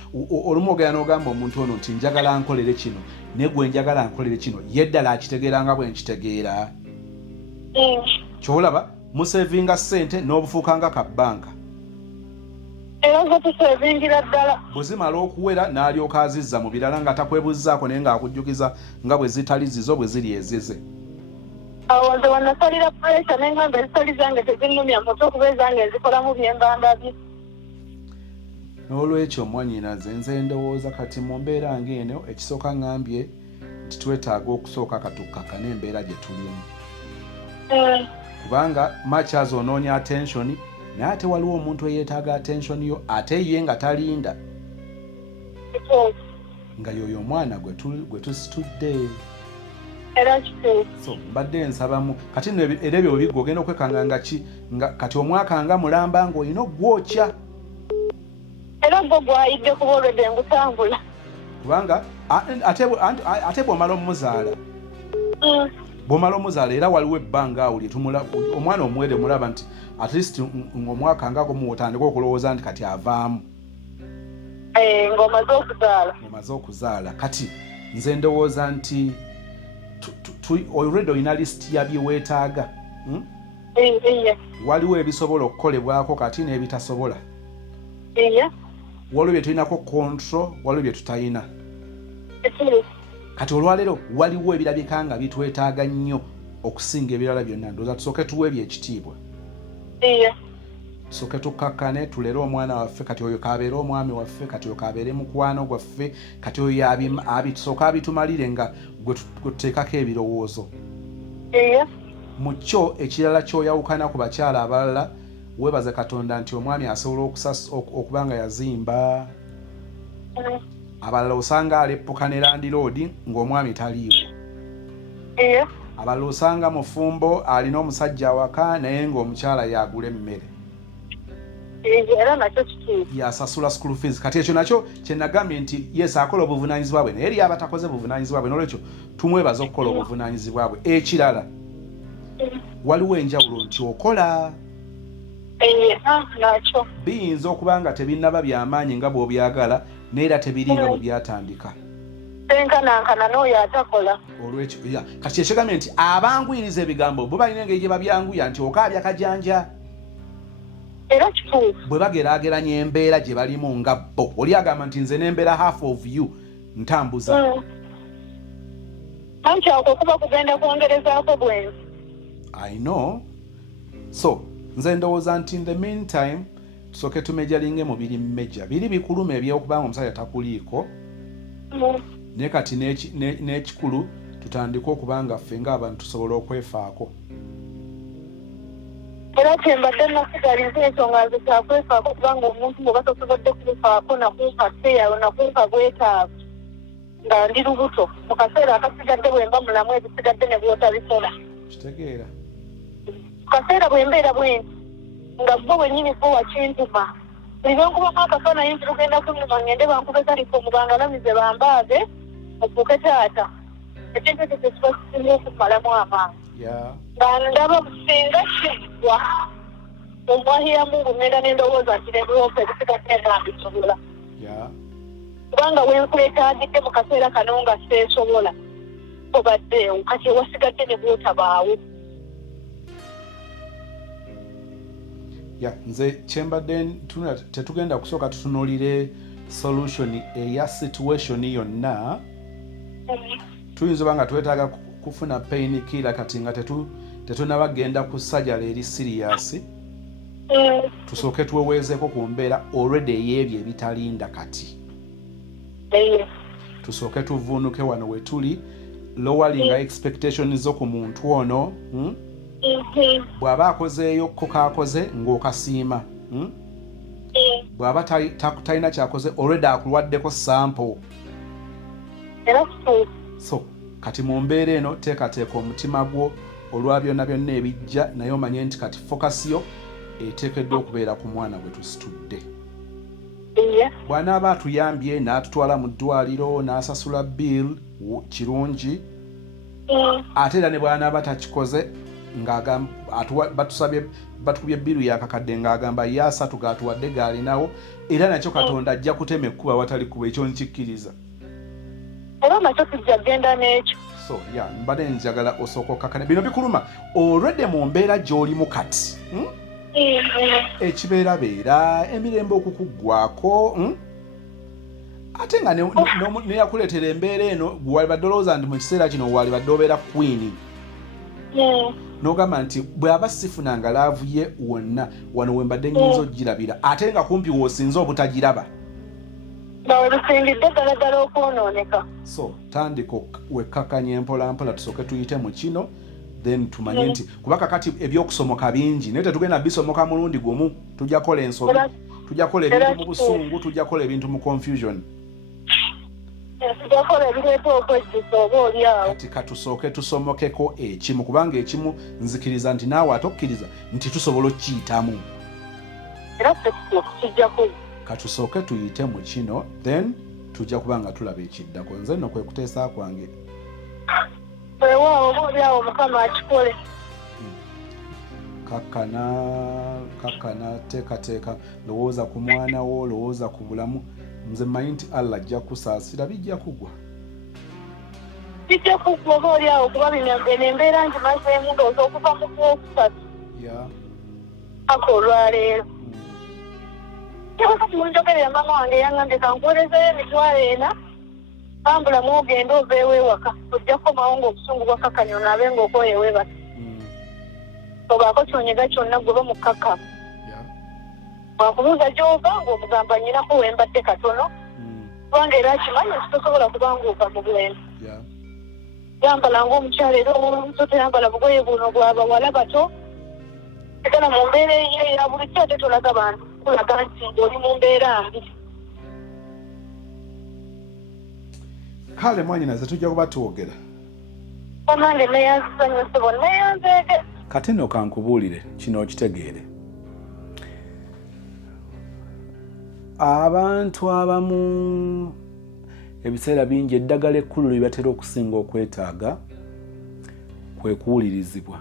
olumu ogenda n'ogamba omuntu ono nti njagala nkolere kino naye gwe njagala nkolere kino ye ddala akitegeera nga bwe nkitegeera kyolaba musevinga ssente n'obufuukanga ka bbanka era zo tusevingira ddala bwe zimala okuwera n'alyoka azizza mu birala nga takwebuzzaako naye ng'akujjukiza nga bwe zitali zizo bwe ziri ezize awo nze wanasalira puresha naye ngamba ensoli zange tezinnumya mutwe okuba ezange ezikolamu byembanda bye n'olwekyo mwanyinaze nze ndowooza kati mu mbeera ng'eno ekisooka ngambye nti twetaaga okusooka katukkaka n'embeera gye tulimu kubanga much onoonya attention naye ate waliwo omuntu eyeetaaga attention yo ate ye nga talinda nga yoyo omwana gwe tusitudde era kituufu so mbadde nsabamu kati nno era ebyo bibigga ogenda okwekanga nga kati omwaka nga mulamba ng'olina ogwokya era gwo gwayidde kuba olwedde ngutambula kubanga ate bw'omala omuzaala bw'omala omuzaala era waliwo ebbanga awo omwana omuwere mulaba nti at least ng'omwaka nga gomutandika okulowooza nti kati avaamu ng'omaze okuzaala kati nze ndowooza nti already olina lisiti ya bye weetaaga waliwo ebisobola okukolebwako kati n'ebitasobola waliwo bye tulinako control waliwo bye tutalina kati olwaleero waliwo ebirabika nga bitwetaaga nnyo okusinga ebirala byonna ndowooza tusooke tuwe byekitiibwa tusooke tukkakkane tulere omwana waffe kati oyo kabeere omwami waffe kati oyo kabeere mukwano gwaffe kati oyo tusooke abitumalire nga gwe tuteekako ebirowoozo mu kyo ekirala ky'oyawukana ku bakyala abalala weebaze katonda nti omwami asobola okuba nga yazimba abalala osanga aleppuka ne landiroodi ng'omwami taliiwo abalala osanga mufumbo alina omusajja awaka naye ng'omukyala yagula emmere era nakyo kituufu. Yasasula school fees. Kati ekyo nakyo kye nagambye nti yes akola obuvunaanyizibwa bwe naye eri abatakoze buvunaanyizibwa bwe n'olwekyo tumwebaza okukola obuvunaanyizibwa bwe. Ekirala waliwo enjawulo nti okola nakyo biyinza okuba nga tebinnaba byamaanyi nga bw'obyagala neera tebiringa bwe byatandika tenkanankana n'oyo atakola. Olwekyo kati kyekigambye nti abanguyiriza ebigambo bo balina engeri gye babyanguya nti okaabya kajanja era kituufu. bwe bageraageranya embeera gye balimu nga bo oli agamba nti nze n'embeera half of you ntambuza anti ako kuba kugenda kwongerezaako bwenzi. I know. So nze ndowooza nti in the meantime tusooke tumejalinge mu biri mmeja biri bikuluma ebyokubanga omusajja takuliiko naye kati n'ekikulu tutandike okuba nga ffe ng'abantu tusobola okwefaako. Era kyembadde nasigaliza ensonga nze kyakwefaako kubanga omuntu bw'oba tosobodde kwefaako nakunka seeyawo nakunka bwetaavu nga ndi lubuto mu kaseera akasigadde bwe mba mulamu ebisigadde ne bw'otabikola. Kitegeera Mu kaseera bwe mbeera bwenti nga bo bwennyini bo wakintuma buli lwenkubamu akafaananyi nti lugenda kunnuma ngende bankube kalifomu bangalamize bambaage ofuuke taata ekintu ekyo kyekiba kisinga okumalamu amaanyi nga ndaba businga kiggwa omwahiyamu ngenda n'endowooza nti nebuloopa ebisigadde nga mbisobola kubanga wenkwetaagidde mu kaseera kano nga seesobola obaddeewo kati ewasigadde ne bwotabaawo. nze kyembadde tetugenda kusooka tutunuulire solution eya situation yonna. Tuyinza oba nga twetaaga kufuna pain killer kati nga tetunabagenda ku sajjala eri serious. Tusooke tweweezeeko ku mbeera already ey'ebyo ebitalinda kati. Tusooke tuvuunuke wano we tuli lowering expectations zo ku muntu ono bw'aba akozeeyo ko kaakoze ng'okasiima bw'aba talina kyakoze already akulwaddeko sample. So kati mu mbeera eno teekateeka omutima gwo olwa byonna byonna ebijja naye omanye nti kati focus yo eteekeddwa okubeera ku mwana gwe tusitudde. Bw'anaaba atuyambye n'atutwala mu ddwaliro n'asasula bill kirungi ate era ne bw'anaaba takikoze batukubye biru yakakadde ng'agamba ye 3 gatuwadde gaalinawo era nakyo Katonda ajja kutema ekkuba watali kuba ekyo nkikkiriza. Era nakyo tujja genda n'ekyo. So mbadde njagala osooka okakkana bino bikuluma already mu mbeera gy'olimu kati ekibeerabeera emirembe okukuggwako ate nga neyakuleetera embeera eno walibadde olowooza nti mu kiseera kino walibadde obeera queen n'ogamba nti bw'aba sifunanga laavu ye wonna wano wembadde nnyinza ogirabira ate nga kumpi w'osinze obutagiraba lusingidde ddala okwonooneka. So tandika wekkakkanya empolampola tusooke tuyite mu kino then tumanye nti kubaka kati ebyokusomoka bingi naye tetugenda bisomoka mulundi gumu tujja kola ensobi tujja kola ebintu mu busungu tujja kola ebintu mu confusion. Kati katusooke tusomokeko ekimu kubanga ekimu nzikiriza nti naawe atokkiriza nti tusobola okiyitamu. Katusooke tuyite mu kino then tujja kubanga tulaba ekiddako. Nze nno kwe kuteesa kwange. Weewaawo Mukama akikole. Kakkana teekateeka lowooza ku mwana wo lowooza ku bulamu. Nze mmanyi nti Allah ajja kusaasira bijja kugwa. Bijja kugwa obaolyawo kuba bino embeera ngimazeemu ndowooza okuva mu Gwokusatu. Paka olwaleero. Kati munjogerera mama wange yangambye kankuweerezeyo emitwalo 4 tambulamu ogenda ova ew'ewaka ojja kukomawo ng'obusungu bwa kakanyo naabe ng'okoye ew'ebata. Obaako kyonyega kyonna gwe bamukkakkamu. Wakubuuza gy'ova ng'omugamba nnyinako wembadde katono kubanga era akimanyi nti tosobola kubanga mu bwembe. Yambala ng'omukyala era omuntu toyambala bugoye buno bw'abawala bato ekana mu mbeera eya bulijjo ate tolaga bantu kulaga nti oli mu mbeera mbi. Kale mwanyinaze tujja kuba twogera. Nange neyanzizanyo ssebo neyanzeege. Kati nno kankubuulire kino okitegeere. abantu abamu ebiseera bingi eddagala ekkulu lye batera okusinga okwetaaga kwe kuwulirizibwa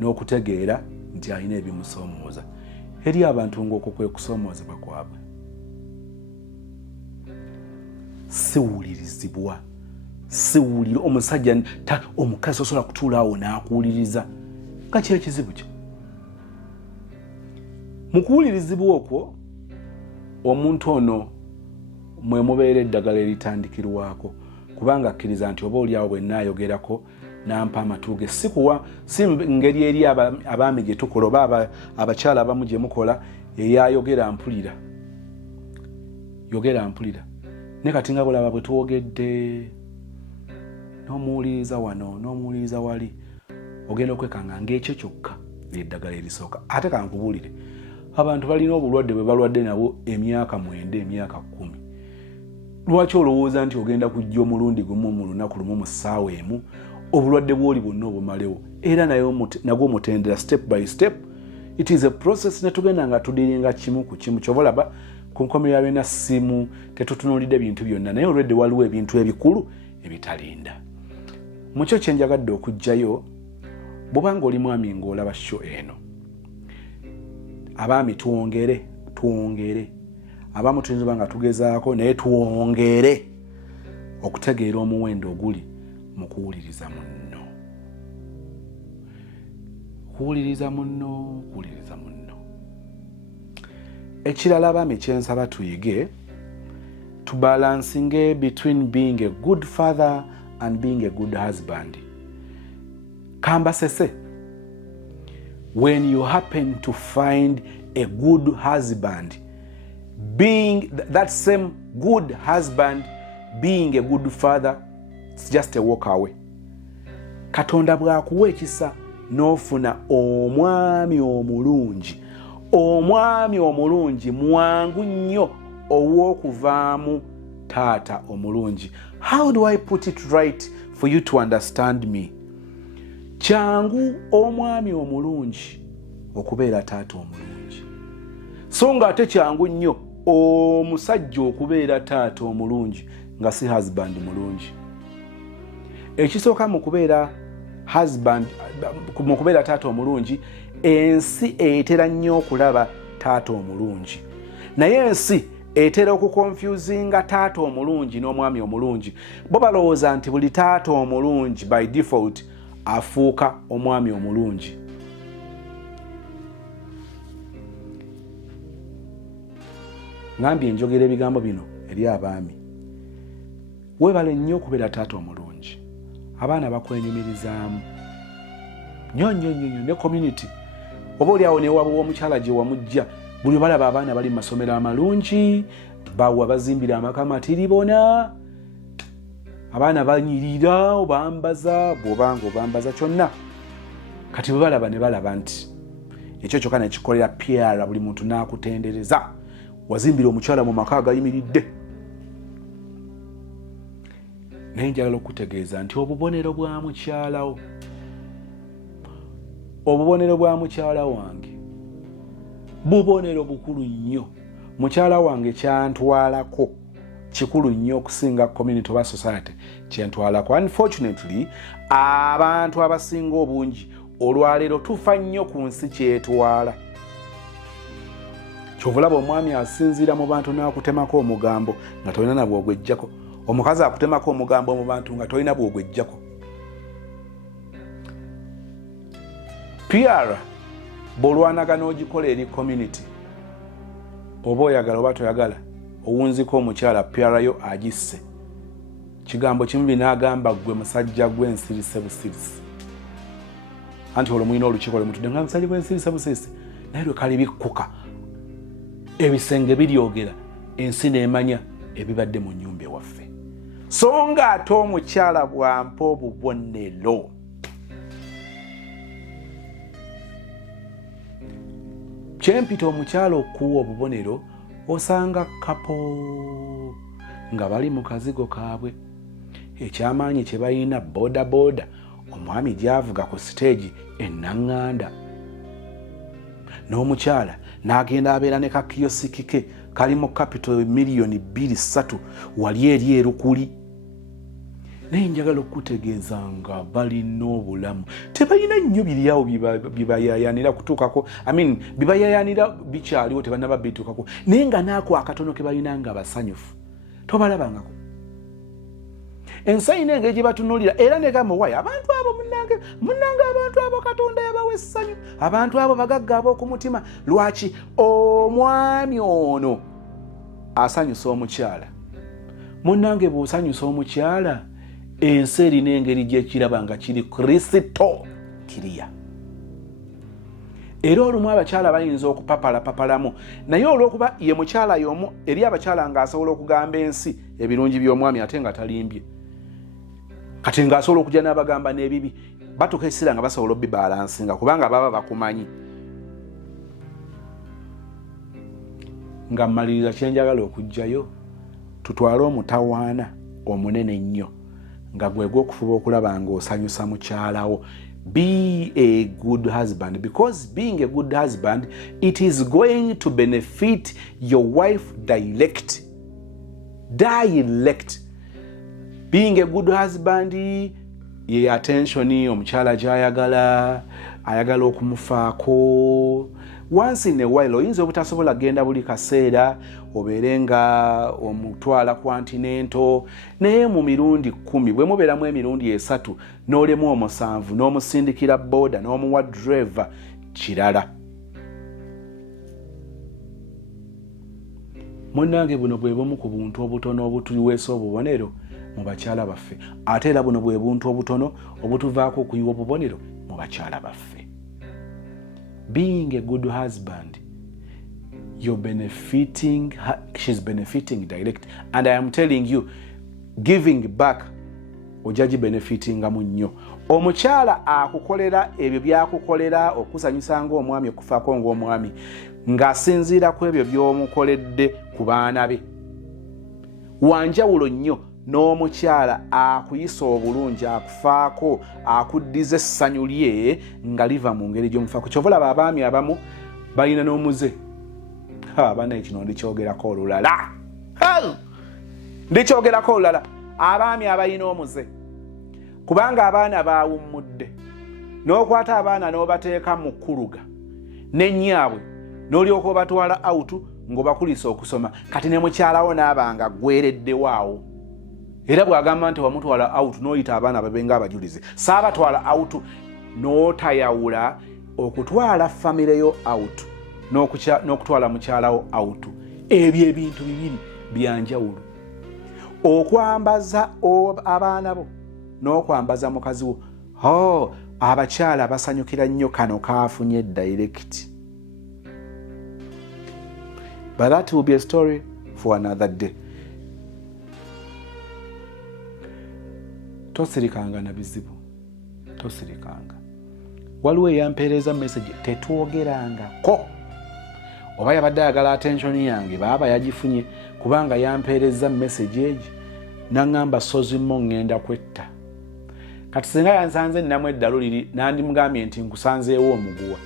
n'okutegeera nti alina ebimusoomooza. Eri abantu ng'okwo kwe kusoomoozebwa kwabwe. Siwulirizibwa, siwulira omusajja omukazi osobola kutuula awo n'akuwuliriza. Nga ki ekizibu kyo? Mu kuwulirizibwa okwo omuntu ono mwe mubeera eddagala eritandikirwako, kubanga akkiriza nti oba oliawo bwe naayogerako n'ampa amatu ge si ngeri eri abaami gye tukola oba abakyala abamu gye mukola eyayogera mpulira. Yogera mpulira. Ne kati nga bulaba bwe twogedde n'omuwuliriza wano n'omuwuliriza wali ogenda okwekanga ng'ekyo kyokka ly'eddagala erisooka. Ate kankubuulire, abantu balina obulwadde bwe balwadde nabo emyaka 9 emyaka 10. Lwaki olowooza nti ogenda kujja omulundi gumu mu lunaku lumu mu ssaawa emu obulwadde bw'oli bwonna obumalewo? Era nagwo mutendera step by step. It is a process. Netugenda nga tudiringa kimu ku kimu. Kyova olaba ku nkomerera byonna simu tetutunuulidde bintu byonna, naye olwedde waliwo ebintu ebikulu ebitalinda. Mukyo kye njagadde okujjayo, bw'obanga oli mwami ng'olaba show eno, abaami tuwongere. Abamu tuyinza nga tugezaako naye tuwongere okutegeera omuwendo oguli mu kuwuliriza munno. Kuwuliriza munno. Ekirala abaami kyensaba tuyige, tubalansinge between being a good father and being a good husband. Kambasese, when you happen to find a good husband, being that same good husband, being a good father, it's just a walk away. Katonda bw'akuwa ekisa n'ofuna omwami omulungi. Omwami omulungi mwangu nnyo ow'okuvaamu taata omulungi. How do I put it right for you to understand me? Kyangu omwami omulungi okubeera taata omulungi. So nga ate kyangu nnyo omusajja okubeera taata omulungi nga si husband mulungi. Ekisooka mu kubeera taata omulungi, ensi etera nnyo okulaba taata omulungi. Naye ensi etera okukonfusinga taata omulungi n'omwami omulungi. Bo balowooza nti buli taata omulungi by default afuuka omwami omulungi. Ngambye njogera ebigambo bino eri abaami. Weebale nnyo okubeera taata omulungi. Abaana bakwenyumirizaamu nnyo ne community. Oba oliawo neewaba w'omukyala gye wamujja, buli balaba abaana bali mu masomero amalungi, bawa bazimbira amaka matiribona, abaana banyirira obambaza, bw'obanga obambaza kyonna. Kati bwe balaba ne balaba nti ekyo kyokka nekikolera PR, buli muntu n'akutendereza. Wazimbira omukyala mu maka agayimiridde. Naye njagala okutegeeza nti obubonero bwa mukyala wange bubonero bukulu nnyo. Mukyala wange kyantwalako kikulu nnyo okusinga community oba society kyentwalako. Unfortunately, abantu abasinga obungi olwaleero tufa nnyo ku nsi kyetwala. Kyovulaba omwami asinziira mu bantu n'akutemako omugambo nga tolina na bw'ogwejjako. Omukazi akutemako omugambo mu bantu nga tolina bw'ogwejjako. PR bw'olwanagana ogikola eri community, oba oyagala oba toyagala, owunziko omukyala PR yo agisse. Kigambo kimu binagamba gwe musajja gw'ensirise busirisi. Anti olwo mulina olukiiko lwemutudde nga musajja gw'ensirise busirisi, naye lwe kali bikkuka ebisenge biryogera, ensi n'emanya ebibadde mu nnyumba ewaffe. So nga ate omukyala bw'ampa obubonero, kyempita omukyala okuwa obubonero, osanga kapo nga bali mu kazigo kaabwe. Ekyamaanyi kye balina boda omwami gy'avuga ku stage ennaŋŋanda, n'omukyala n'agenda abeera ne kakiyosiki ke kalimu capital miliyoni 2-3 wali eri erukuli. Naye njagala okutegeeza nga balina obulamu tebalina nnyo biri awo bibayayanira kutuukako bibayayanira bikyaliwo tebanaba bituukako, naye nga naako akatono ke balina nga basanyufu tobalabangako. Ensi ina engeri gye batunuulira era ne gamba wayi abantu abo munnange abantu abo Katonda yabawa essanyu, abantu abo bagagga ab'okumutima. Lwaki? Omwami ono asanyusa omukyala. Munnange bw'osanyusa omukyala ensi erina engeri gyekiraba nga kiri Kristo kiriya. Era olumu abakyala bayinza okupapalapapalamu, naye olw'okuba ye mukyala y'omu eri abakyala ng'asobola okugamba ensi ebirungi by'omwami ate nga talimbye, kati ng'asobola okujja n'abagamba n'ebibi, batuuka essira nga basobola obbibalansinga kubanga baba bakumanyi. Nga mmaliriza kyenjagala okujjayo, tutwale omutawaana omunene ennyo nga gwe gw'okufuba okulaba ng'osanyusa mukyalawo. Be a good husband, because being a good husband, it is going to benefit your wife direct. Being a good husband, ye attention omukyala gy'ayagala, ayagala okumufaako. Once in a while oyinza obutasobola genda buli kaseera obeere nga omutwala continental, naye mu mirundi 10 bwe mubeeramu emirundi 3 n'olemu 7 n'omusindikira boda n'omuwa driver kirala. Munnange buno bwe bumu ku buntu obutono obutuweesa obubonero mu bakyala baffe, ate era buno bwe buntu obutono obutuvaako okuyiwa obubonero mu bakyala baffe. Being a good husband, you're benefiting her, she's benefiting direct, and I am telling you, giving back ojaji benefiting nnyo. Omukyala akukolera ebyo byakukolera okusanyusa ng'omwami okufaako ng'omwami ng'asinziira ku ebyo by'omukoledde ku baana be. Wanjawulo nnyo n'omukyala akuyisa obulungi akufaako akuddiza essanyu lye nga liva mu ngeri gy'omufaako. Kyova olaba abaami abamu balina n'omuze. Banaye kino ndikyogerako olulala. Ndikyogerako olulala. Abaami abalina omuze. Kubanga abaana baawummudde. N'okwata abaana n'obateeka mu kkuluga n'ennyaabwe n'olyoka obatwala awutu ng'obakulisa okusoma. Kati ne mukyalawo n'abanga gwereddewaawo. Era bw'agamba nti wamutwala out n'oyita abaana babenga abajulizi. Saabatwala out n'otayawula okutwala famire yo out n'okutwala mukyalawo out. Ebyo ebintu bibiri byanjawulo. Okwambaza abaana bo n'okwambaza mukazi wo. Abakyala basanyukira nnyo kano kaafunye direct. But that will be a story for another day. Tosirikanga na bizibu. Tosirikanga. Waliwo eyampeereza message tetwogerangako. Oba yabadde ayagala attention yange baba yagifunye kubanga yampeereza message egi n'angamba sozimo ngenda kwetta. Kati singa yansanze nnamu eddalo liri nandimugambye nti nkusanzeewo omuguwa.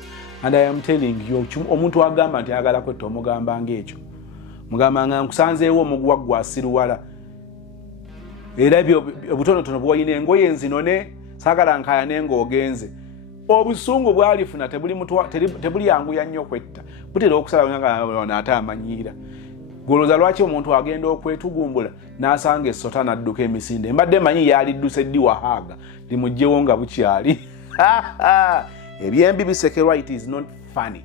And I am telling you, omuntu agamba nti ayagala kwetta omugamba ng'ekyo. Mugamba nga nkusanzeewo omuguwa gwasiruwala. Era ebyo obutonotono bw'olina engoye nzinone saagala nkayane ng'ogenze. Obusungu bw'alifuna tebuli yanguya nnyo kwetta. Butera okusala nga ate amanyiira. Golooza lwaki omuntu agenda okwetugumbula n'asanga essota n'adduka emisinde. Mbadde manyi yalidduse ddi wahaaga limugyewo nga bukyali. Ebyembi bisekerwa, it is not funny.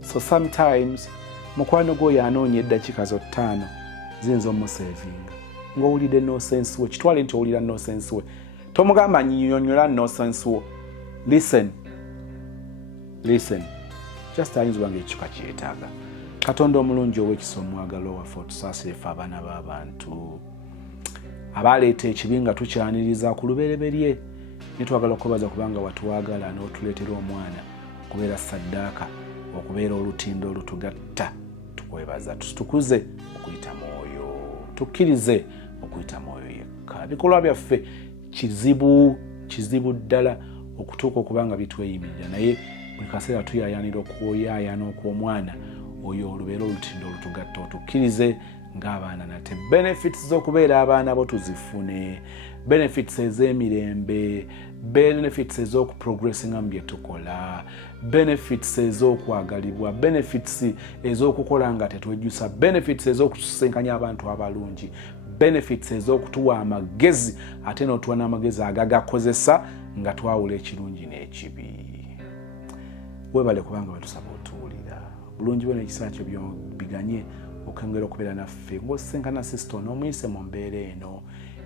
So sometimes mukwano gwoyo anoonya eddakiika zo 5 zinza omusevinga ng'owulidde no sense we. Kitwale nti owulira no sense we. Tomugamba nnyonnyola no sense wo. Listen. Just ayinza oba ng'ekika kyetaaga. Katonda omulungi ow'ekisa omwagala owaffe otusaasire ffe abaana b'abantu abaleeta ekibi nga tukyaniriza ku lubereberye. Nitwagala okubaza kubanga watuwagala n'otuleetera omwana okubeera saddaaka, okubeera olutindo olutugatta. Tukwebaza, tutukuze okuyita Mwoyo, tukkirize okuyita Mwoyo yekka. Ebikolwa byaffe kizibu ddala okutuuka okubanga bitweyimirira, naye buli kaseera tuyayanira okuyaayana okw'omwana oyo olubeera olutindo olutugatta otukkirize ng'abaana nate. Benefits z'okubeera abaana bo tuzifune, benefits ez'emirembe, benefits ez'okuprogressinga mu bye tukola, benefits ez'okwagalibwa, benefits ez'okukola nga tetwejjusa, benefits ez'okutusenkanya abantu abalungi, benefits ez'okutuwa amagezi ate n'otuwa n'amagezi agagakozesa nga twawula ekirungi n'ekibi. Webale kubanga batusaba otuwulira. Bulungi bwe n'ekiseera kyo biganye okengera okubeera naffe ng'osenkana sister n'omuyise mu mbeera eno.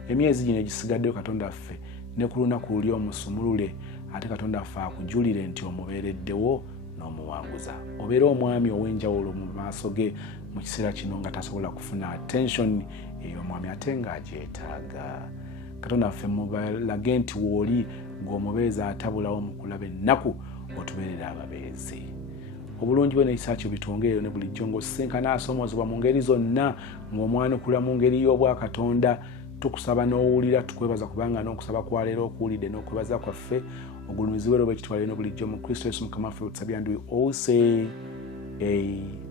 Emyezi gino egisigaddeyo Katonda affe ne ku lunaku luli omusumulule ate Katonda affe akujulire nti omubeereddewo n'omuwanguza. Obeera omwami ow'enjawulo mu maaso ge mu kiseera kino nga tasobola kufuna attention ey'omwami ate ng'agyetaaga. Katonda affe mubalage nti w'oli ng'omubeezi atabulawo mu kulaba ennaku otubeerera ababeezi. Obulungi bwe n'ekiseera kyo bitwongereyo ne bulijjo ng'osenkana asoomozebwa mu ngeri zonna ng'omwanukula mu ngeri y'obwakatonda. Tukusaba n'owulira, tukwebaza kubanga n'okusaba kwa leero okuwulidde n'okwebaza kwaffe ogulumizibwe olw'ekitwaliro ne bulijjo mu Kristo Yesu Mukama waffe. We all say amen.